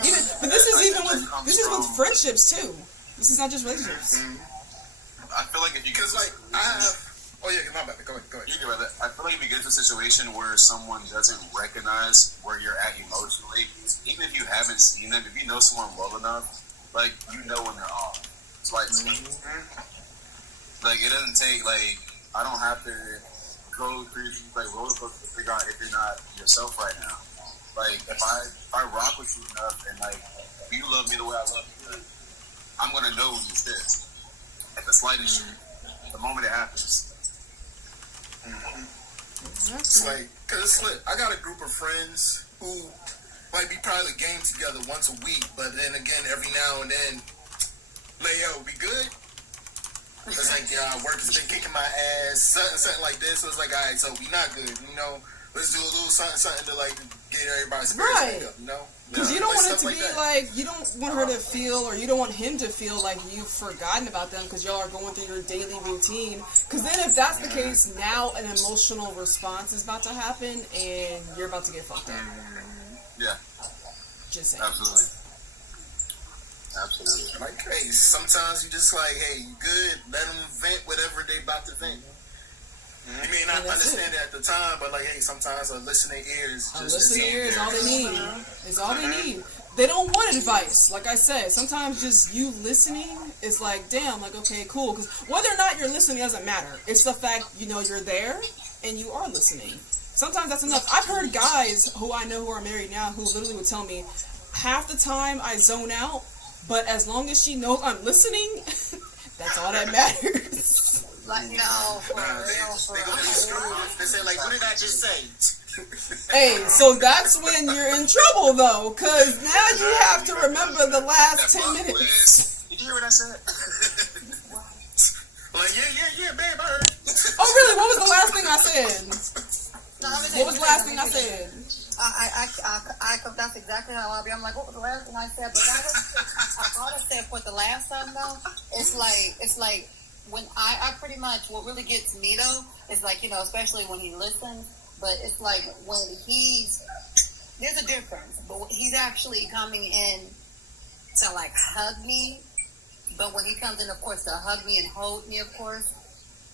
But this is with friendships too. This is not just relationships. I feel like if you Because like I have. Oh yeah, my bad. Go ahead. You can about that. I feel like if you get into a situation where someone doesn't recognize where you're at emotionally, even if you haven't seen them, if you know someone well enough, like you know when they're off. It's like, like it doesn't take like I don't have to go through like roller coaster to figure out if you're not yourself right now. Like if I rock with you enough and like you love me the way I love you, I'm gonna know when you fit at the slightest, the moment it happens. It's like, cause it's lit. I got a group of friends who might be probably game together once a week, but then again, every now and then, like, yo, we good? It's like, yeah, work has been kicking my ass, something like this. So it's like, all right, so we not good, you know? Let's do a little something to like get everybody's spirits back up, you know? Because you don't want it to stuff be like that. like, you don't want her to feel, or you don't want him to feel like you've forgotten about them because y'all are going through your daily routine. Because then if that's the case, now an emotional response is about to happen and you're about to get fucked up. Yeah, Just saying. absolutely. Like, hey, sometimes you just like, hey, you good? Let them vent whatever they about to vent. You may not understand it at the time, but like, hey, sometimes a listening ear is just... A listening ear is all they need. It's all they need. They don't want advice. Like I said, sometimes just you listening is like, damn, like, okay, cool. Because whether or not you're listening doesn't matter. It's the fact, you know, you're there and you are listening. Sometimes that's enough. I've heard guys who I know who are married now who literally would tell me, half the time I zone out, but as long as she knows I'm listening, that's all that matters. Like, no, for real. They gonna be screwed. They say, like, what did I just say? Hey, so that's when you're in trouble, though, because now you have to remember the last 10 minutes. Did you hear what I said? Like, yeah, babe, I heard. Oh, really? What was the last thing I said? No, let me What was the last thing I said? That's exactly how I'll be. I'm like, what was the last thing I said? But I thought I said for the last time, though, it's like, when I pretty much, what really gets me though is like, you know, especially when he listens, but it's like when there's a difference, but when he's actually coming in to like hug me, but when he comes in, of course, to hug me and hold me, of course,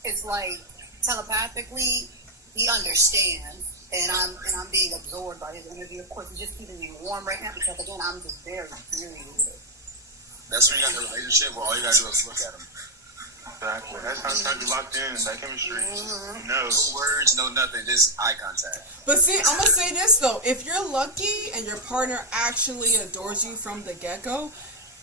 it's like telepathically he understands, and I'm being absorbed by his energy. Of course, it's just keeping me warm right now because again, I'm just very irritated. That's when you got the relationship where all you gotta do is look at them. Exactly. That's how it's time to be locked in. That chemistry. No. No words, no nothing, just eye contact. But see, I'm going to say this, though. If you're lucky and your partner actually adores you from the get-go,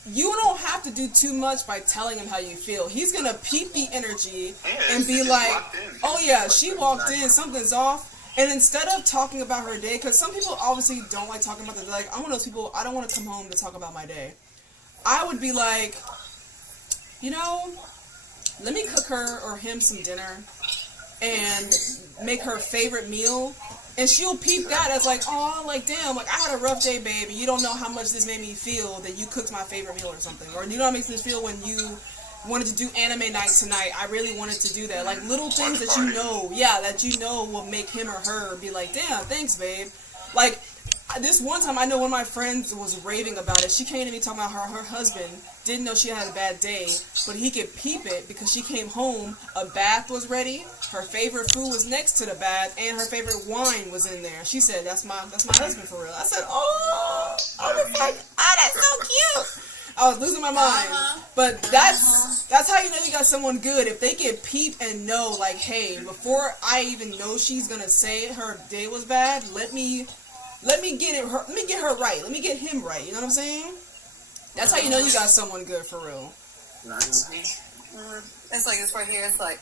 you don't have to do too much by telling him how you feel. He's going to peep the energy and be like, oh, yeah, she walked in, something's off. And instead of talking about her day, because some people obviously don't like talking about their day. Like, I'm one of those people, I don't want to come home to talk about my day. I would be like, you know, let me cook her or him some dinner and make her favorite meal. And she'll peep that as like, oh, like, damn, like, I had a rough day, baby. You don't know how much this made me feel that you cooked my favorite meal or something. Or you know how it makes me feel when you wanted to do anime night tonight. I really wanted to do that. Like, little things that you know, that you know will make him or her be like, damn, thanks, babe. Like, this one time, I know one of my friends was raving about it. She came to me talking about her husband didn't know she had a bad day, but he could peep it because she came home, a bath was ready, her favorite food was next to the bath, and her favorite wine was in there. She said, that's my husband for real. I said, oh, I was like, oh, that's so cute. I was losing my mind. But that's how you know you got someone good. If they can peep and know, like, hey, before I even know she's gonna say her day was bad, let me get her right. Let me get him right. You know what I'm saying? That's how you know you got someone good for real. It's like this right here. It's like,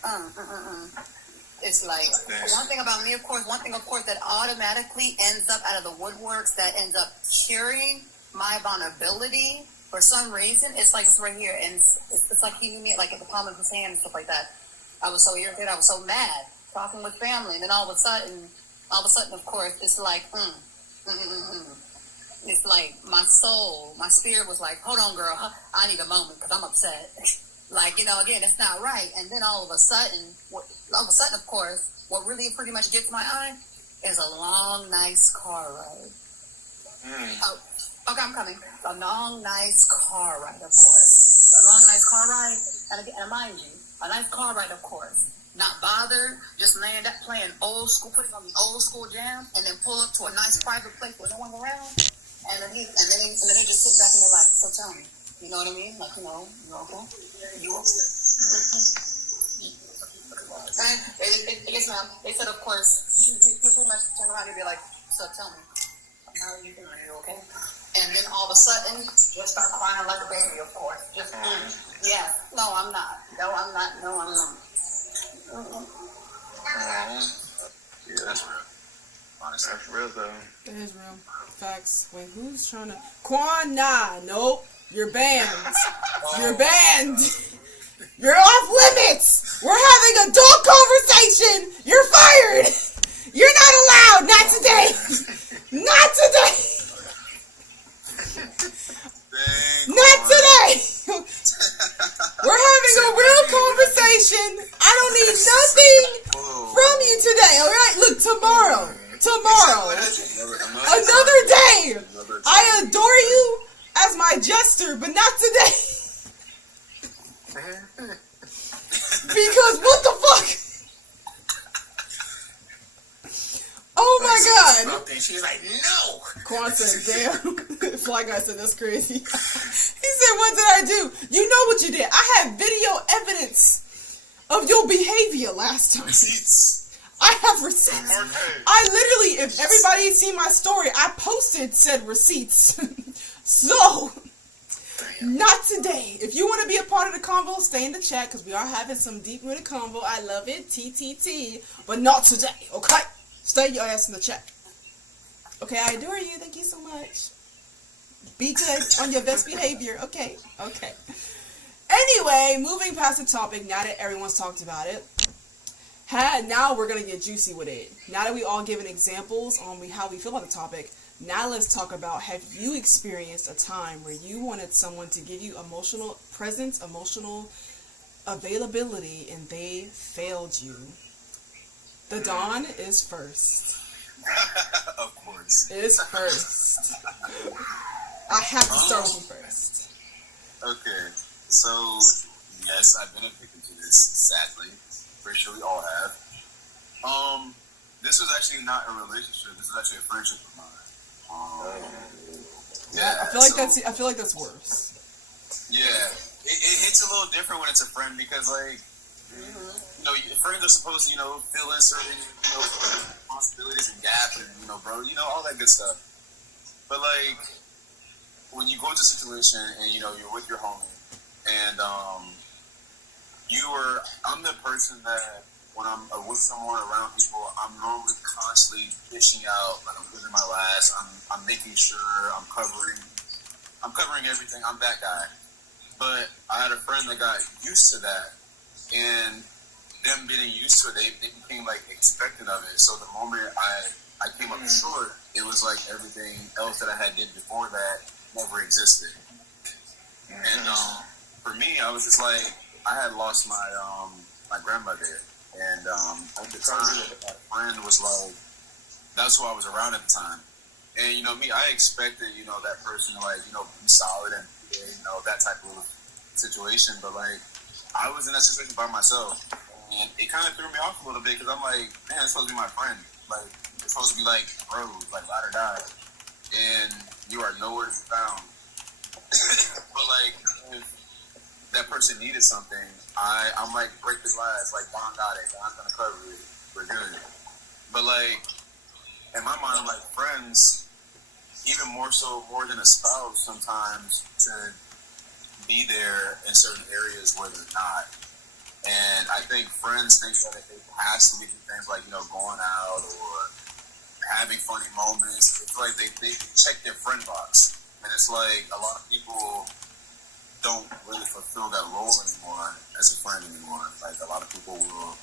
It's like one thing about me, of course. One thing, of course, that automatically ends up out of the woodworks that ends up curing my vulnerability for some reason. It's like it's right here, and it's like he knew me like at the palm of his hand and stuff like that. I was so irritated. I was so mad talking with family, and then all of a sudden, of course, it's like, It's like my soul, my spirit was like, hold on, girl, I need a moment because I'm upset. Like, you know, again, it's not right. And then all of a sudden, of course, what really pretty much gets my eye is a long, nice car ride. Okay, I'm coming. A long, nice car ride, of course. A long, nice car ride. And again, and mind you, a nice car ride, of course. Not bothered, just laying that playing old school, putting on the old school jam, and then pull up to a nice private place with no one around. And then he just sit back and they're like, so tell me, you know what I mean? Like, you know, you okay? You okay? And yes, ma'am. They said, of course, you pretty much turn around and be like, so tell me, how are you doing? Are you okay? And then all of a sudden, just start crying like a baby, of course. Just, yeah, no, I'm not. No, I'm not. No, I'm not. Yeah, that's real. Honestly, that's real though. That is real. Facts. Wait, who's trying to... Quan, nah, nope. You're banned. You're banned. You're off limits. We're having adult conversation. You're fired. You're not allowed. Not today. Not today. Not today. We're having a real conversation. I don't need nothing from you today. All right? Look, tomorrow. Another day. I adore you as my jester, but not today. Because what the fuck? Oh my god. She's like, no. Quan said, damn. Fly Guy said, that's crazy. He said, what did I do? You know what you did. I had video evidence of your behavior last time. I have receipts. I literally, if everybody seen my story, I posted said receipts. So, not today. If you want to be a part of the convo, stay in the chat because we are having some deep-rooted convo. I love it. TTT. But not today, okay? Stay your ass in the chat. Okay, I adore you. Thank you so much. Be good on your best behavior. Okay. Anyway, moving past the topic, now that everyone's talked about it, now we're going to get juicy with it. Now that we all given examples on how we feel about the topic, now let's talk about, have you experienced a time where you wanted someone to give you emotional presence, emotional availability, and they failed you? The Don is first. Of course. Is first. I have to start with you first. Okay, so yes, I've been a victim to this, sadly. Pretty sure we all have. This was actually not a relationship. This was actually a friendship of mine. Yeah, I feel like that's worse. Yeah, it hits a little different when it's a friend because, like, you know, friends are supposed to, fill in certain, responsibilities and gaps and, bro, all that good stuff. But, like, when you go into a situation and, you're with your homie and, I'm the person that when I'm with someone around people, I'm normally constantly dishing out, like I'm giving my last. I'm making sure I'm covering everything. I'm that guy. But I had a friend that got used to that, and them getting used to it, they became like expectant of it. So the moment I came up short, it was like everything else that I had did before that never existed. And for me, I was just like, I had lost my grandmother, and at the time, my friend was like, that's who I was around at the time. And you know me, I expected that person to like be solid and that type of situation, but like I was in that situation by myself, and it kind of threw me off a little bit because I'm like, man, it's supposed to be my friend, like it's supposed to be like bro, like ride or die, and you are nowhere to be found. But like if that person needed something, I'm like, break the glass, like Don got it, Don's gonna cover it, we're good. But like in my mind, like friends, even more than a spouse, sometimes to be there in certain areas where they're not. And I think friends think that it has to be things like going out or having funny moments. It's like they check their friend box, and it's like a lot of people don't really fulfill that role anymore as a friend anymore. Like a lot of people will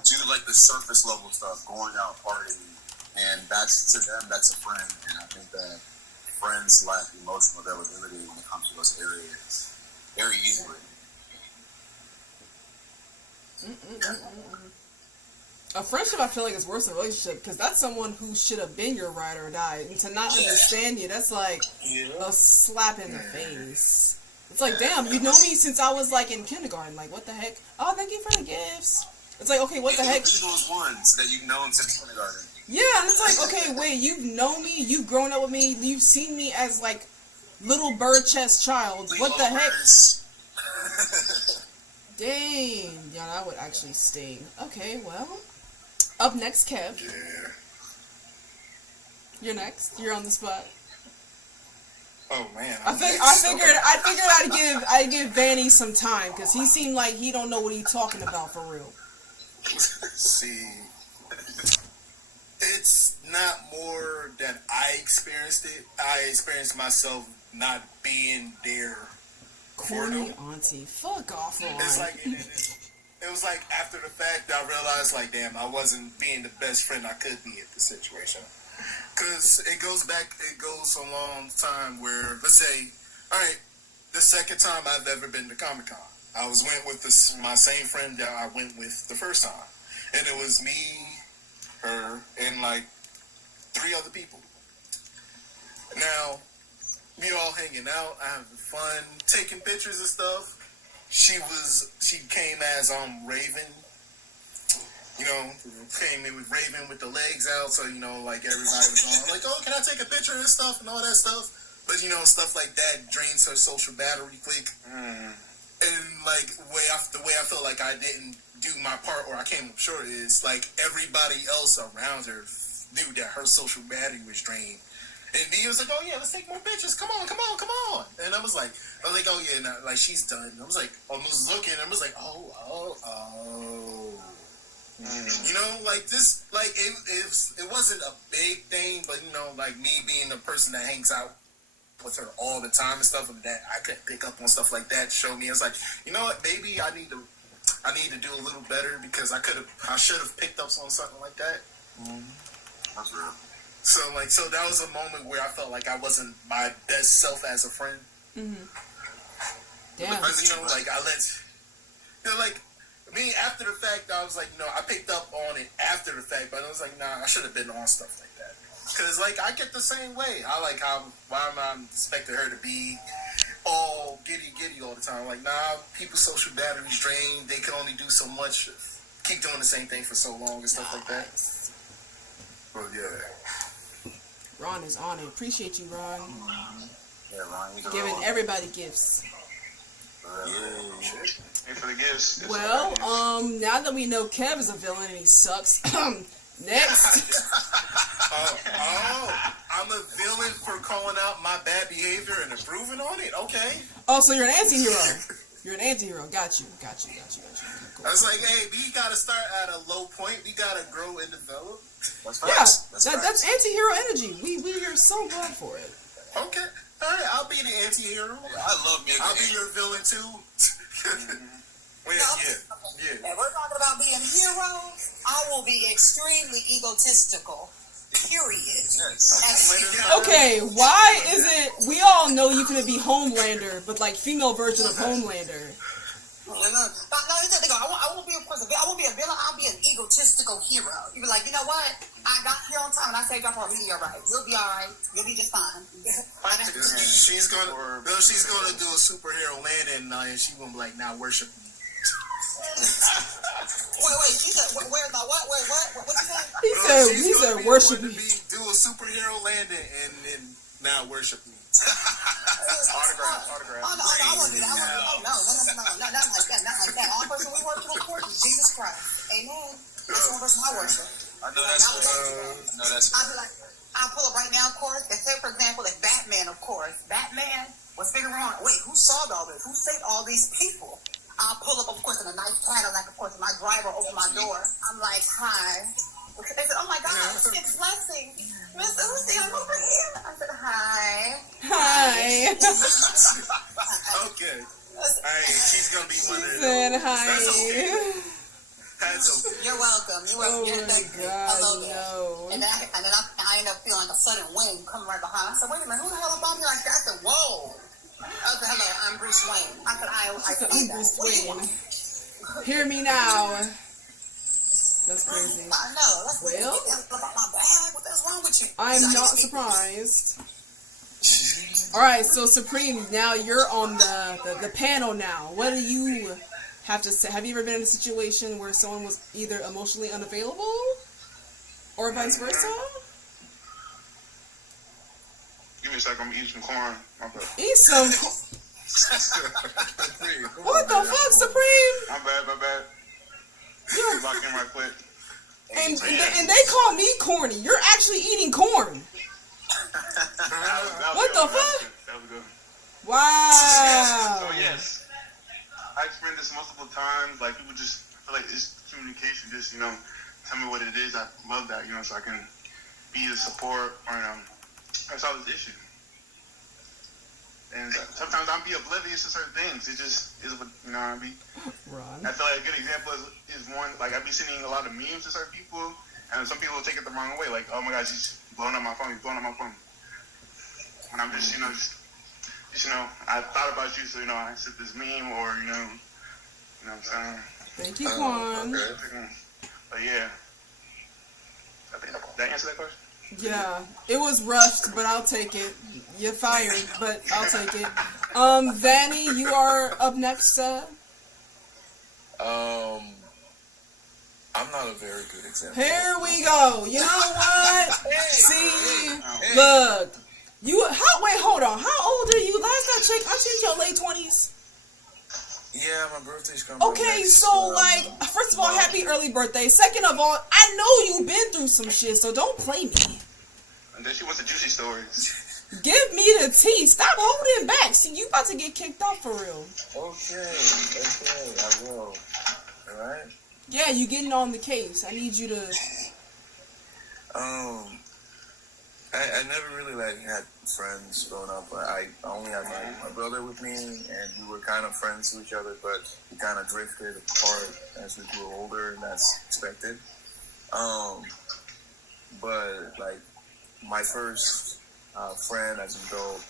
do like the surface level stuff, going out partying, and that's to them that's a friend. And I think that friends lack emotional availability when it comes to those areas very easily. A friendship, I feel like, is worse than a relationship because that's someone who should have been your ride or die, and to not understand you, that's like a slap in the face. It's like, damn, you know me since I was like in kindergarten. Like, what the heck? Oh, thank you for the gifts. It's like, okay, what the heck? These are those ones that you've known since kindergarten. Yeah, and it's like, okay, wait, you've known me, you've grown up with me, you've seen me as like little bird chest child. What the heck? Dang, yeah, that would actually sting. Okay, well, up next, Kev. Yeah. You're next. You're on the spot. Oh man. I figured I'd give Vanny some time because he seemed like he don't know what he's talking about for real. See, it's not more that I experienced it. I experienced myself not being there. Corny auntie, fuck off, Ron. It's like it was like after the fact I realized like, damn, I wasn't being the best friend I could be at the situation. Because it goes a long time where, let's say, all right, the second time I've ever been to Comic-Con, went with my same friend that I went with the first time. And it was me, her, and like 3 other people. Now, we all hanging out, having fun, taking pictures and stuff. She came as Raven. Came in with Raven with the legs out, so like everybody was on like, oh, can I take a picture and stuff and all that stuff. But stuff like that drains her social battery quick. And like the way I felt like I didn't do my part or I came up short is like everybody else around her knew that her social battery was drained. And he was like, oh yeah, let's take more pictures. Come on. And I was like, oh yeah, nah, like she's done. And I was like, I was looking, and I was like, oh. Like this, like it wasn't a big thing, but like me being the person that hangs out with her all the time and stuff like that, I couldn't pick up on stuff like that. Showed me, I was like, you know what, maybe I need to do a little better because I should have picked up on something like that. That's real. So that was a moment where I felt like I wasn't my best self as a friend. Mm-hmm. Damn. Me, after the fact, I was like, I picked up on it after the fact, but I was like, nah, I should have been on stuff like that. Because, like, I get the same way. I like why am I expecting her to be all giddy all the time? Like, nah, people's social batteries drained. They can only do so much. Keep doing the same thing for so long and stuff like that. But, yeah. Ron is on it. Appreciate you, Ron. Yeah, Ron. Giving everybody gifts. Hey, for the gifts. Well, now that we know Kev is a villain and he sucks, next. I'm a villain for calling out my bad behavior and improving on it? Okay. Oh, so you're an anti-hero. You're an anti-hero. Got you. Okay, cool. I was like, hey, we gotta start at a low point. We gotta grow and develop. That's Yeah, facts. that's anti-hero energy. We are so glad for it. Okay, all right, I'll be the anti-hero. I love me a I'll good be your villain too. Well, yeah. If we're talking about being heroes, I will be extremely egotistical. Period. Yes. Okay, why is it we all know you finna be Homelander, but like female version of Homelander? No, I won't be a person. I won't be a villain. I'll be an egotistical hero. You be like, you know what? I got here on time and I saved y'all from a meteorite. You'll be all right. You'll be just fine. She's gonna do a superhero landing, and she gonna be like, now worship me. Wait. She said, where the what? Wait, what? What you He say? said worship me. Do a superhero landing and then now worship me. Autograph. Oh, no, I won't do that. No, not like that. All person we worship, of course, is Jesus Christ. Amen. That's the only person I worship. I know that's I'll be like, I'll pull up right now, of course, and say, for example, if Batman, of course, Batman was figuring out, wait, who solved all this? Who saved all these people? I'll pull up, of course, in a nice Cadillac, of course, my driver opened my door. I'm like, hi. They said, oh my God, it's Blessing. Mr. Lucy, I'm over here. I said, hi. Hi. Okay. Alright, she's gonna be one of Said those. hi. That's okay. That's okay. You're welcome. Oh You're my God, no. And then I end up feeling like a sudden wind coming right behind. I said, wait a minute, who the hell about me like that? I said, whoa. I said, hello, I'm Bruce Wayne. I said, I I'm see that. Bruce What do you Wayne. want? Hear me now. That's crazy. I know. Let's Well? about my bag. What the hell's wrong with you? I'm not surprised. Alright, so Supreme, now you're on the panel now. What do you have to say? Have you ever been in a situation where someone was either emotionally unavailable or vice versa? Give me a second. I'm eating some corn. My bad. Eat some. What the fuck, Supreme? My bad. You're, Lock in right quick. and they call me corny. You're actually eating corn. What the fuck? That was good. Wow. So yes, I experienced this multiple times. Like people just feel like it's communication. Just tell me what it is. I love that. So I can be the support or solve this issue. And sometimes I'll be oblivious to certain things. It just is what I be. Ron. I feel like a good example is one like I be sending a lot of memes to certain people, and some people will take it the wrong way. Like, oh my gosh, he's blowing up my phone. And I'm just I thought about you, so I sent this meme, or you know what I'm saying. Thank you, Quan. Okay. But yeah, I think that answer that question. Yeah, it was rushed, but I'll take it. You're fired, but I'll take it. Vanny, you are up next. I'm not a very good example. Here we go. You know what? See, look. Wait, hold on. How old are you? Last I checked, aren't you in your late 20s? Yeah, my birthday's coming up Okay, next, so first of all, happy early birthday. Second of all, I know you've been through some shit, so don't play me. And then she wants the juicy stories. Give me the tea. Stop holding back. See, you about to get kicked off for real. Okay, I will. Alright? Yeah, you getting on the case. I need you to... I never really had friends growing up. I only had my brother with me, and we were kind of friends to each other, but we kind of drifted apart as we grew older, and that's expected. But my first friend as an adult,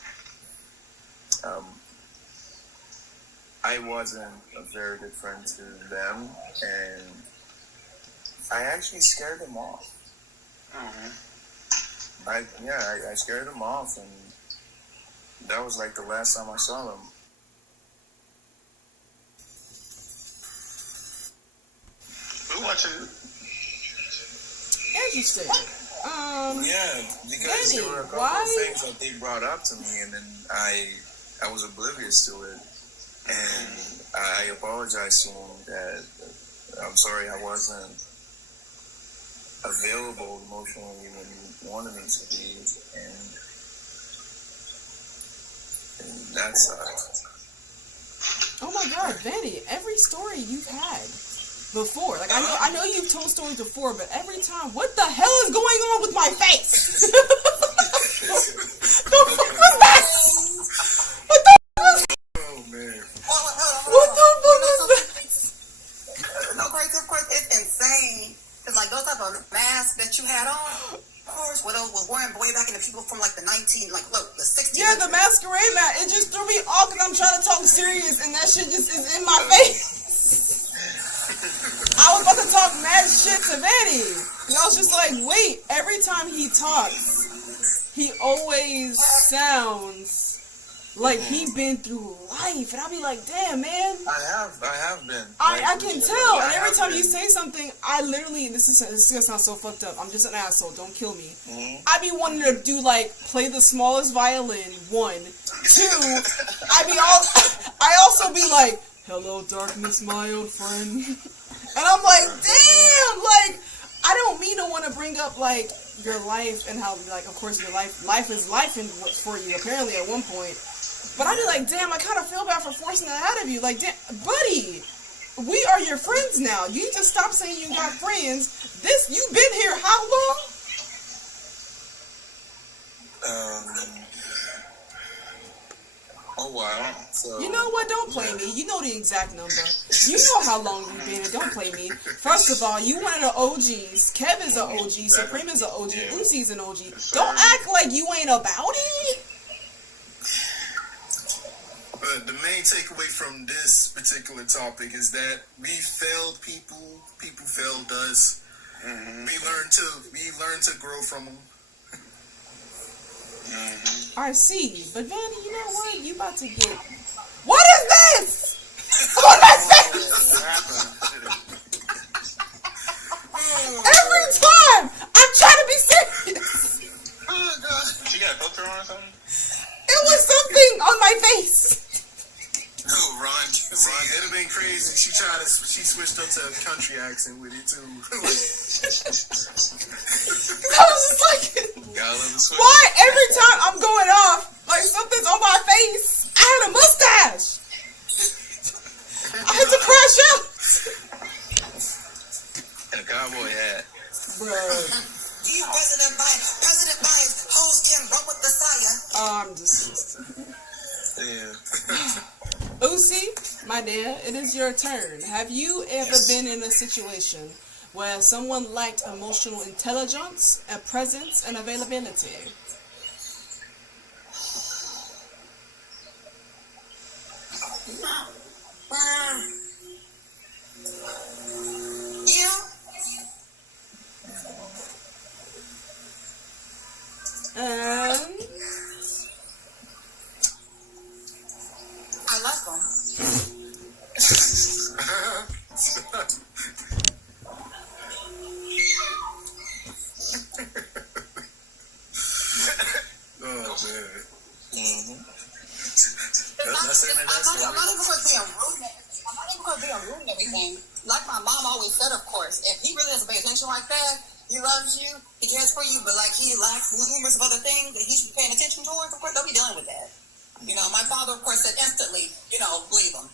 I wasn't a very good friend to them, and I actually scared them off. I scared them off, and that was the last time I saw them. Who watching? Interesting. Yeah, because there were a couple of things that they brought up to me, and then I was oblivious to it, and I apologized to them that I'm sorry I wasn't available emotionally when you wanted me to be, and that sucked. Oh my God, Vanny! Every story you've had before, like I know you've told stories before, but every time, what the hell is going on with my face? The fuck was that? What the fuck was that? Oh man. What the fuck was that? No, Grace, of course, it's insane. Because, like, those type of masks that you had on, of course, what those was wearing way back in the people from, like, the 60s. Yeah, the masquerade mask. It just threw me off because I'm trying to talk serious and that shit just is in my face. I was about to talk mad shit to Vanny. And I was just like, wait, every time he talks, he always sounds like he been through life. And I'll be like, damn, man. I have been. I can tell. And every time you say something, I literally, this is gonna sound so fucked up. I'm just an asshole. Don't kill me. I be wanting to do like play the smallest violin. 1, 2. I also be like, hello, darkness, my old friend. And I'm like, damn. Like, I don't mean to want to bring up like your life and how like, of course, your life is life for you. Apparently, at one point. But I'd be like, damn, I kind of feel bad for forcing that out of you. Like, damn, buddy, we are your friends now. You need to stop saying you got friends. You've been here how long? A while. So. You know what? Don't play me. You know the exact number. You know how long you've been here. Don't play me. First of all, you one of the OGs. Kev is an OG. Supreme is an OG. Uzi's an OG. Don't act like you ain't about it. But the main takeaway from this particular topic is that we failed people. People failed us. Mm-hmm. We learned to grow from them. I see. But Vanny, you know what? You about to get... What is this? On my face! Every time! I'm trying to be serious. Oh God. She got a filter on or something? It was something on my face. Oh, Ron. See, it'd have been crazy. She switched up to a country accent with it too. I was just like, why every time I'm going off, like something's on my face? I had a mustache. I had to crash out. And a cowboy hat. Bro. You President Biden, host Kim, run with the sire. I'm just... Yeah. Uzi, my dear, it is your turn. Have you ever been in a situation where someone lacked emotional intelligence, a presence, and availability? Yeah. I like them. Oh man. Mm-hmm. I'm not even because being rude. I'm not even because being rude and everything. Like my mom always said, of course, if he really doesn't pay attention like that, he loves you, he cares for you, but like he lacks numerous of other things that he should be paying attention towards, of course, they'll be dealing with that. You know, my father, of course, said instantly, leave him.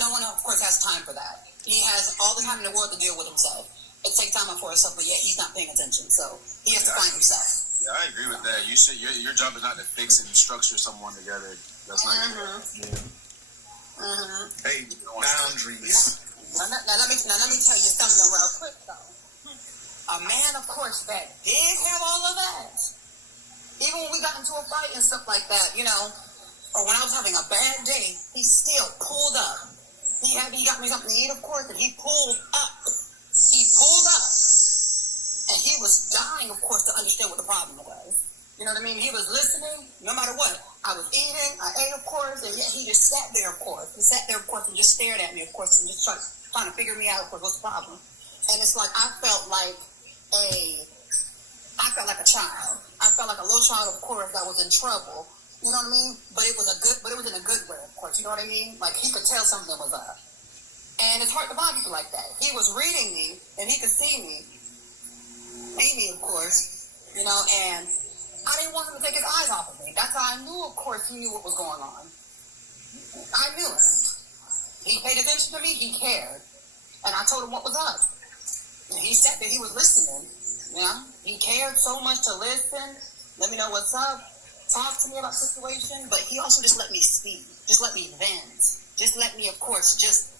No one, of course, has time for that. He has all the time in the world to deal with himself. It takes time for himself, but yet he's not paying attention, so he has to find himself. Yeah, I agree with that. You should. Your job is not to fix and structure someone together. That's not your job. Hey, boundaries. Now let me tell you something real quick though. A man, of course, that did have all of that. Even when we got into a fight and stuff like that, or when I was having a bad day, he still pulled up. He got me something to eat, of course, and he pulled up. He pulled up. And he was dying, of course, to understand what the problem was. You know what I mean? He was listening, no matter what. I was eating, I ate, of course, and yet he just sat there, of course. He sat there, of course, and just stared at me, of course, and just trying to figure me out, of course, what's the problem. And it's like, I felt like a child. I felt like a little child, of course, that was in trouble. You know what I mean? But it was in a good way, of course. You know what I mean? Like, he could tell something was up. And it's hard to find people like that. He was reading me, and he could see me, of course, and I didn't want him to take his eyes off of me. That's how I knew, of course, he knew what was going on. I knew it. He paid attention to me. He cared. And I told him what was up. And he said that he was listening. Yeah. He cared so much to listen, let me know what's up, talk to me about the situation, but he also just let me speak. Just let me vent. Just let me, of course, just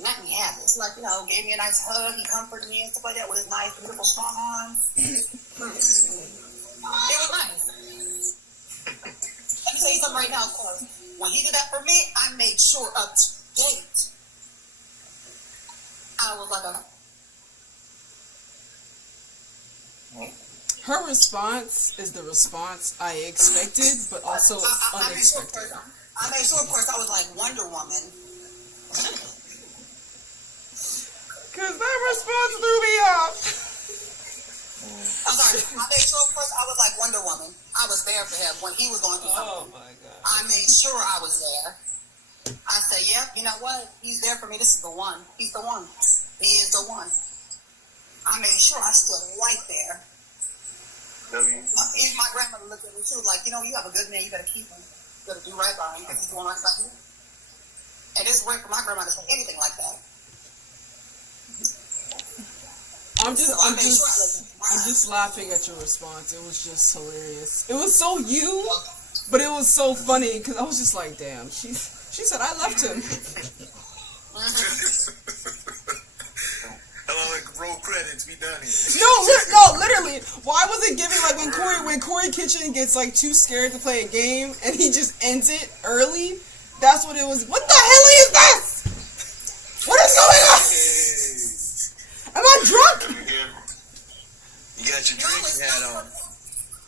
let me have it. It's like, you know, gave me a nice hug, he comforted me and stuff like that with his nice, beautiful, strong arms. It was nice. Let me tell you something right now, of course. When he did that for me, I made sure up to date. I was like Her response is the response I expected, but also unexpected. I made sure, of course, I was like Wonder Woman. Because that response threw me off. I'm sorry. I made sure, of course, I was like Wonder Woman. I was there for him when he was going through something. Oh my God. I made sure I was there. I said, yep, you know what? He's there for me. This is the one. He's the one. He is the one. I made sure I stood right there. Even my grandmother looked at me too, like, you know, you have a good man, you gotta keep him. You gotta do right by him because he's doing right by you. And it's rare for my grandma to say anything like that. I'm just laughing at your response. It was just hilarious. It was so you, but it was so funny because I was just like, damn. She said I left him. Hello, like, roll credits. We done here. No, literally. Why was it giving like when Corey Kitchen gets like too scared to play a game and he just ends it early? That's what it was. What the hell is this? What is going on? Am I drunk? You got your drinking hat on.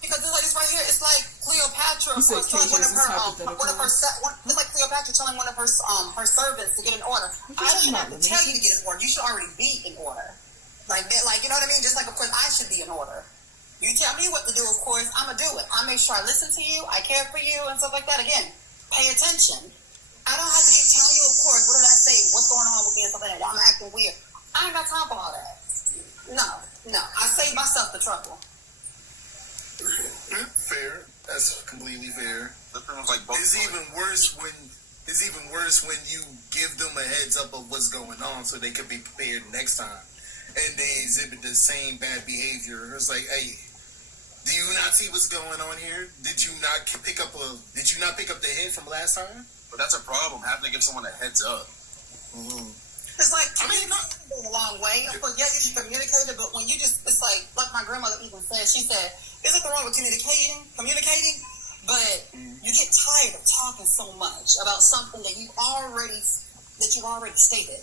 Because this like this right here, it's like Cleopatra, of course, telling one of her it's like Cleopatra telling one of her servants to get an order. I shouldn't have to tell you to get an order. You should already be in order. Like you know what I mean? Just like, of course, I should be in order. You tell me what to do, of course, I'm gonna do it. I make sure I listen to you, I care for you, and stuff like that. Again, pay attention. I don't have to keep telling you, of course, what did I say? What's going on with me and stuff like that? I'm acting weird. I ain't got time for all that. No. I saved myself the trouble. Fair. That's completely fair. Like It's even worse when you give them a heads up of what's going on so they can be prepared next time, and they exhibit the same bad behavior. It's like, hey, do you not see what's going on here? Did you not pick up the hint from last time? But that's a problem, having to give someone a heads up. Mm-hmm. It's like, I mean, not a long way. But yeah, you should communicate it, but when you just, it's like my grandmother even said, she said, there's nothing wrong with communicating, but you get tired of talking so much about something that you've already stated.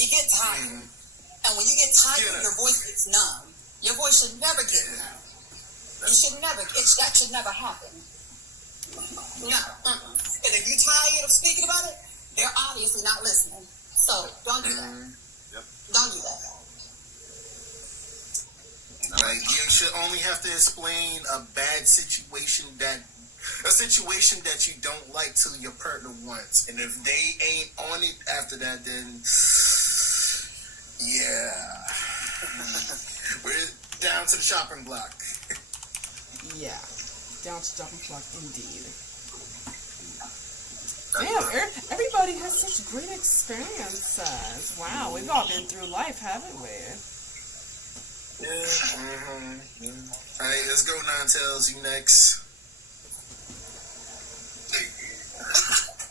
You get tired. And when you get tired, your voice gets numb. Your voice should never get numb. That should never happen. No. And if you're tired of speaking about it, they're obviously not listening. So don't do that. Yep. Don't do that. Like, you should only have to explain a situation that you don't like to your partner once, and if they ain't on it after that, then yeah, we're down to the shopping block. Yeah, down to shopping block indeed. Damn, everybody has such great experiences. Wow, we've all been through life, haven't we? Yeah. All right, let's go, Nine-Tails. You next.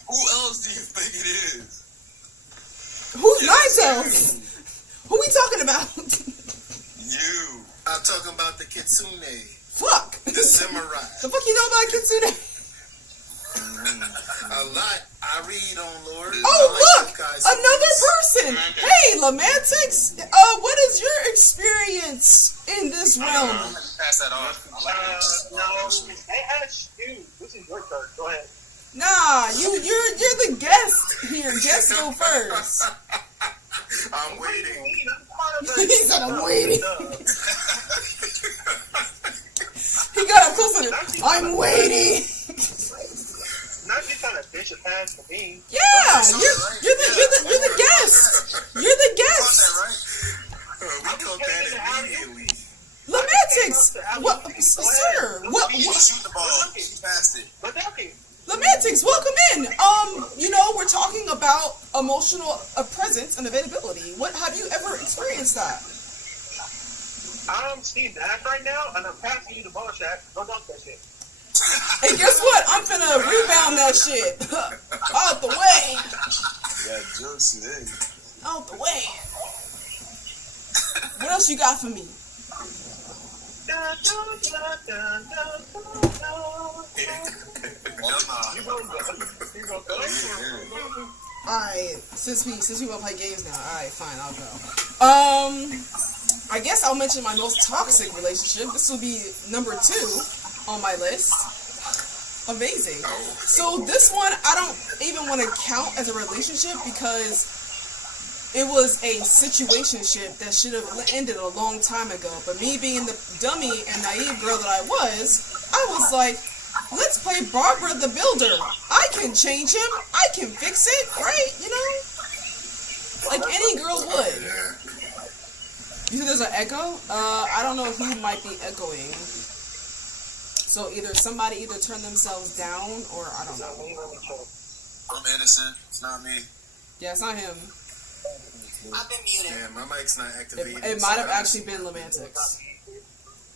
Who else do you think it is? Who's Nine-Tails? Who we talking about? You. I'm talking about the Kitsune. Fuck. The samurai. The fuck you know about Kitsune? A lot. I read on Lord. Oh, look! Another person! Hey, Lamantix! What is your experience in this realm? Pass that off. No, they asked you. This is your turn. Go ahead. Nah, you're the guest here. Guest go first. I'm waiting. He said I'm waiting. He got up closer to I'm waiting. Not just trying to bitch a pass for me. Yeah, you're the guest. You're the guest. We caught that immediately. Lamantix, what, sir? What? Shoot the ball. She passed it. But okay. Lamantix, welcome in. We're talking about emotional presence and availability. What have you ever experienced that? I'm Steve Nash right now, and I'm passing you the ball, Shaq. Go dunk that shit. And guess what? I'm finna rebound that shit. Out the way. Yeah, jokes today. Out the way. What else you got for me? You gonna go? Alright, since we wanna play games now, alright, fine, I'll go. I guess I'll mention my most toxic relationship. This will be number 2 on my list. Amazing. So this one I don't even want to count as a relationship because it was a situationship that should have ended a long time ago. But me being the dummy and naive girl that I was like, let's play Barbara the Builder. I can change him. I can fix it, right? You know? Like any girl would. You think there's an echo? I don't know who might be echoing. So either somebody turn themselves down or I don't know. I'm innocent. It's not me. Yeah, it's not him. I've been muted. Yeah, my mic's not activated. It might have actually been Lamantics.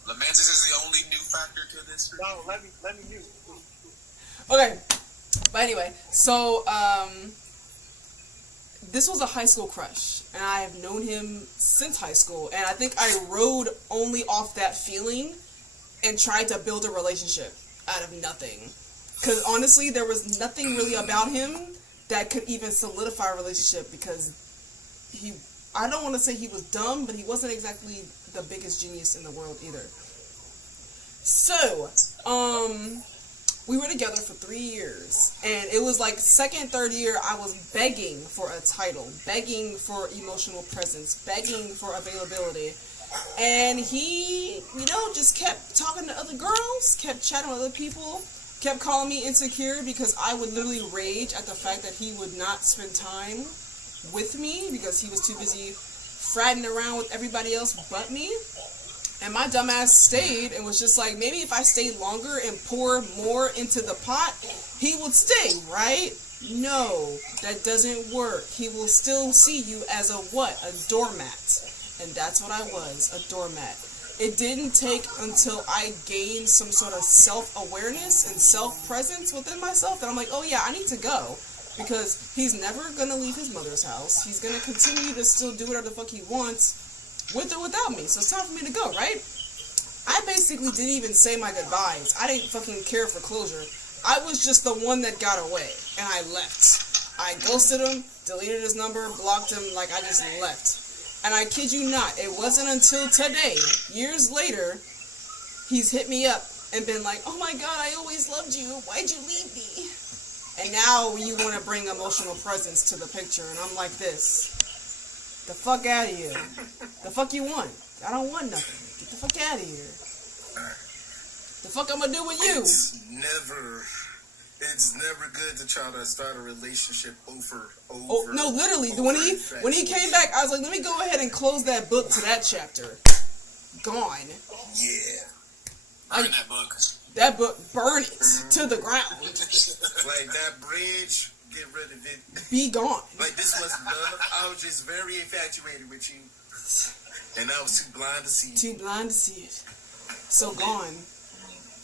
Lamantis is the only new factor to this. No, let me mute. Okay. But anyway, so this was a high school crush, and I have known him since high school, and I think I rode only off that feeling and tried to build a relationship out of nothing. Because honestly, there was nothing really about him that could even solidify a relationship because I don't want to say he was dumb, but he wasn't exactly the biggest genius in the world either. So, we were together for 3 years, and it was like second, third year, I was begging for a title, begging for emotional presence, begging for availability, and he, just kept talking to other girls, kept chatting with other people, kept calling me insecure because I would literally rage at the fact that he would not spend time with me because he was too busy fratting around with everybody else but me. And my dumbass stayed and was just like, maybe if I stayed longer and pour more into the pot, he would stay, right? No, that doesn't work. He will still see you as a what? A doormat. And that's what I was, a doormat. It didn't take until I gained some sort of self-awareness and self-presence within myself that I'm like, oh yeah, I need to go. Because he's never going to leave his mother's house. He's going to continue to still do whatever the fuck he wants with or without me. So it's time for me to go, right? I basically didn't even say my goodbyes. I didn't fucking care for closure. I was just the one that got away. And I left. I ghosted him, deleted his number, blocked him, like I just left. And I kid you not, it wasn't until today, years later, he's hit me up and been like, oh my god, I always loved you. Why'd you leave me? And now you want to bring emotional presence to the picture, and I'm like this. The fuck out of here. The fuck you want? I don't want nothing. Get the fuck out of here. The fuck I'm gonna do with you? It's never good to try to start a relationship over. Oh no, literally. When he came back, I was like, let me go ahead and close that book to that chapter. Gone. Yeah. Burn that book. That book, burn it to the ground. Like that bridge, get rid of it. Be gone. Like this was love. I was just very infatuated with you. And I was too blind to see it. Too blind to see it. So gone.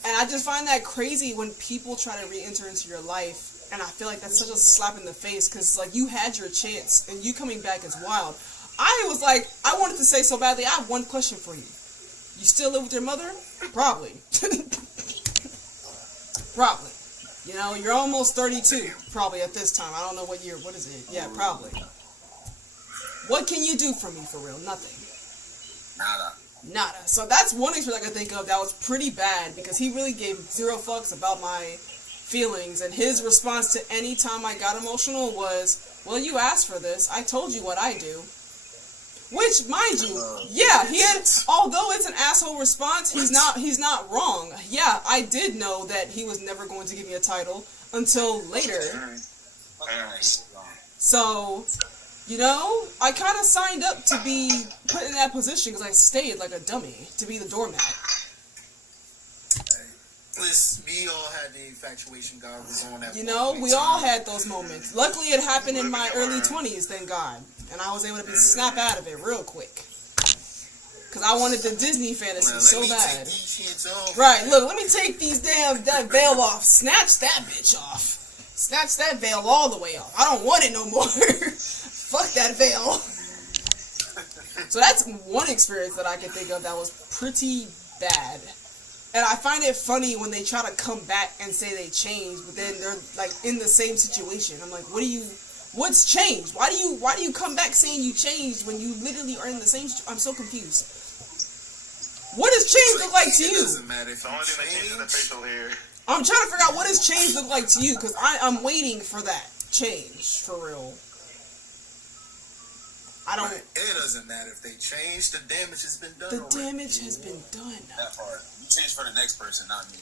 And I just find that crazy when people try to re-enter into your life. And I feel like that's such a slap in the face. Because, like, you had your chance. And you coming back is wild. I was like, I wanted to say so badly, I have one question for you. You still live with your mother? Probably. Probably. You know, you're almost 32, probably at this time. I don't know what year. What is it? Yeah, probably. What can you do for me for real? Nothing. Nada. So that's one experience I can think of that was pretty bad because he really gave zero fucks about my feelings. And his response to any time I got emotional was, well, you asked for this. I told you what I do. Which, mind you, yeah, he had, although it's an asshole response, he's not wrong. Yeah, I did know that he was never going to give me a title until later. So, you know, I kind of signed up to be put in that position because I stayed like a dummy, to be the doormat. Listen, we all had the infatuation goggles on. At You know, one we point in all time. had those moments. Luckily, it happened in my early 20s, thank God. And I was able to be snap out of it real quick. Because I wanted the Disney fantasy so bad. Right, look, let me take that veil off. Snatch that bitch off. Snatch that veil all the way off. I don't want it no more. Fuck that veil. So that's one experience that I can think of that was pretty bad. And I find it funny when they try to come back and say they changed, but then they're like in the same situation. I'm like, what's changed? Why do you come back saying you changed when you literally are in the same situation? I'm so confused. What does change look like to you? It doesn't matter if The only thing that changes is the facial hair. I'm trying to figure out what does change look like to you, because I'm waiting for that change, for real. I don't... It doesn't matter if they change. The damage has been done. The damage has been done. That part. You change for the next person, not me.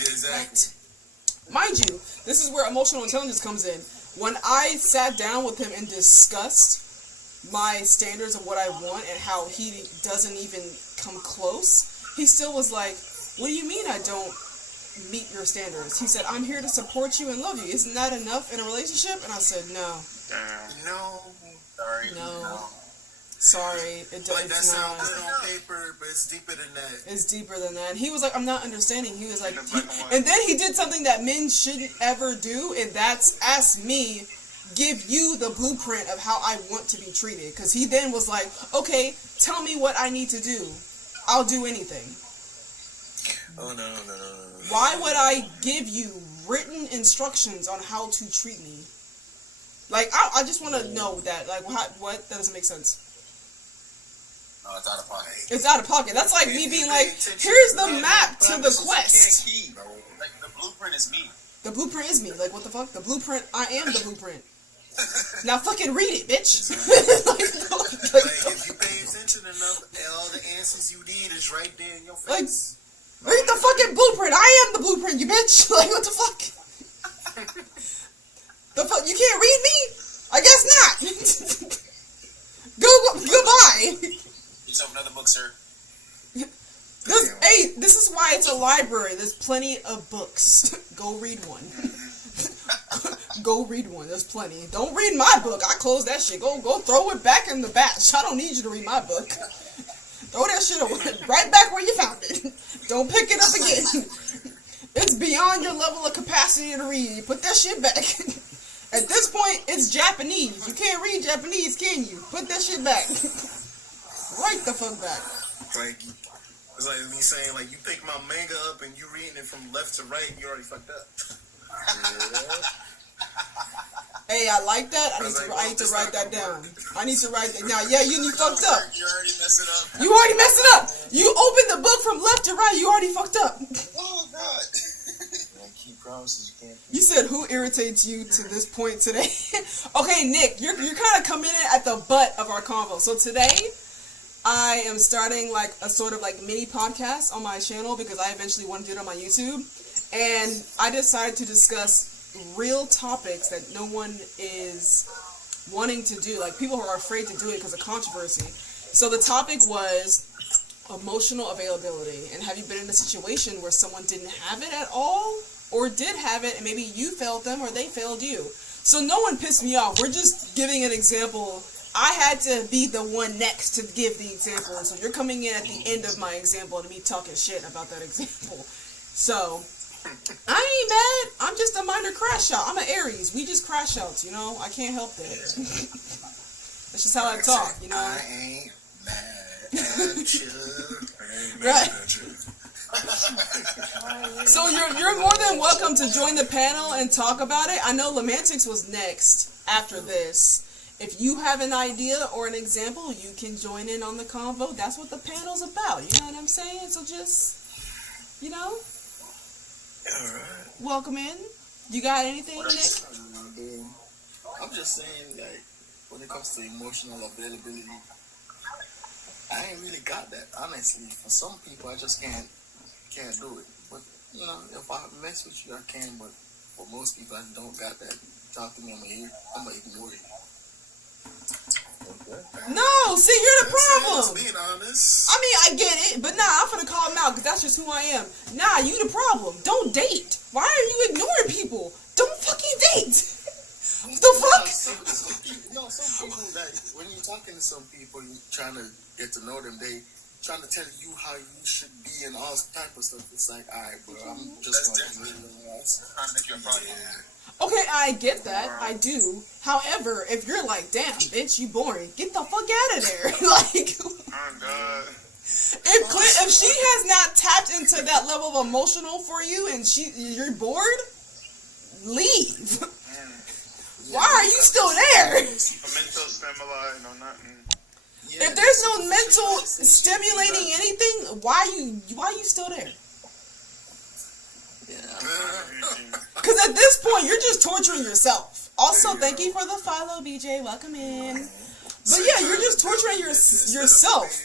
Exactly. Mind you, this is where emotional intelligence comes in. When I sat down with him and discussed my standards of what I want and how he doesn't even come close, he still was like, what do you mean I don't meet your standards? He said, I'm here to support you and love you. Isn't that enough in a relationship? And I said, no. No. Sorry. No. Sorry. Like, that It's sounds not. good on paper, but it's deeper than that. It's deeper than that. He was like, I'm not understanding. He was like, and then he did something that men shouldn't ever do, and that's ask me, give you the blueprint of how I want to be treated. Because he then was like, okay, tell me what I need to do. I'll do anything. Oh, no. Why would I give you written instructions on how to treat me? Like, I just want to know that. Like, what? That doesn't make sense. No, it's out of pocket. It's out of pocket. That's like me being like, here's the map to the quest. Like, the blueprint is me. The blueprint is me. Like, what the fuck? The blueprint, I am the blueprint. Now fucking read it, bitch. Like, if you pay attention enough, all the answers you need is right there in your face. Read the fucking blueprint. I am the blueprint, you bitch. Like, what the fuck? The fuck? You can't read me? I guess not. Goodbye. Get yourself another book, sir. This is why it's a library. There's plenty of books. Go read one. Go read one. There's plenty. Don't read my book. I closed that shit. Go throw it back in the batch. I don't need you to read my book. Throw that shit away. Right back where you found it. Don't pick it up again. It's beyond your level of capacity to read. Put that shit back. At this point, it's Japanese. You can't read Japanese, can you? Put that shit back. Right the fuck back. Like, it's like me saying, like, you pick my manga up and you reading it from left to right, you already fucked up. Hey, I like that. I need to write that down. I need to write that. Now, yeah, you fucked up. You already messed it up. You already messed it up. You opened the book from left to right. You already fucked up. Oh, God. Keep promises you can't. You said who irritates you to this point today? Okay, Nick, you're kind of coming in at the butt of our convo. So today, I am starting like a sort of like mini podcast on my channel because I eventually want to do it on my YouTube. And I decided to discuss real topics that no one is wanting to do. Like people who are afraid to do it because of controversy. So the topic was emotional availability. And have you been in a situation where someone didn't have it at all? Or did have it and maybe you failed them or they failed you? So no one pissed me off. We're just giving an example. I had to be the one next to give the example. So you're coming in at the end of my example and me talking shit about that example. So I ain't mad. I'm just a minor crash out. I'm an Aries. We just crash outs, you know? I can't help that. That's just how I talk, you know? I ain't mad at you. Right. So you're more than welcome to join the panel and talk about it. I know Lamantix was next after this. If you have an idea or an example, you can join in on the convo. That's what the panel's about. You know what I'm saying? So just, you know, welcome in. You got anything, Nick? I'm just saying, like, when it comes to emotional availability, I ain't really got that, honestly. For some people, I just can't do it. But, you know, if I mess with you, I can. But for most people, I don't got that. Talk to me, I'm gonna ignore it. No, see, you're the problem. Being honest. I mean, I get it, but nah, I'm finna call him out because that's just who I am. Nah, you the problem. Don't date. Why are you ignoring people? Don't fucking date. What the fuck? Some people that when you're talking to some people, you trying to get to know them, they trying to tell you how you should be and all type of stuff. It's like, all right, bro, I'm just going to Trying to make you a problem. Okay, I get that. I do. However, if you're like, damn, bitch, you boring, get the fuck out of there. Like, Oh God. if she has not tapped into that level of emotional for you and you're bored, leave. Why are you still there? A mental stimuli, no nothing. If there's no mental stimulating anything, why you still there? Because at this point, you're just torturing yourself. Also, thank you for the follow, BJ. Welcome in. But yeah, you're just torturing yourself.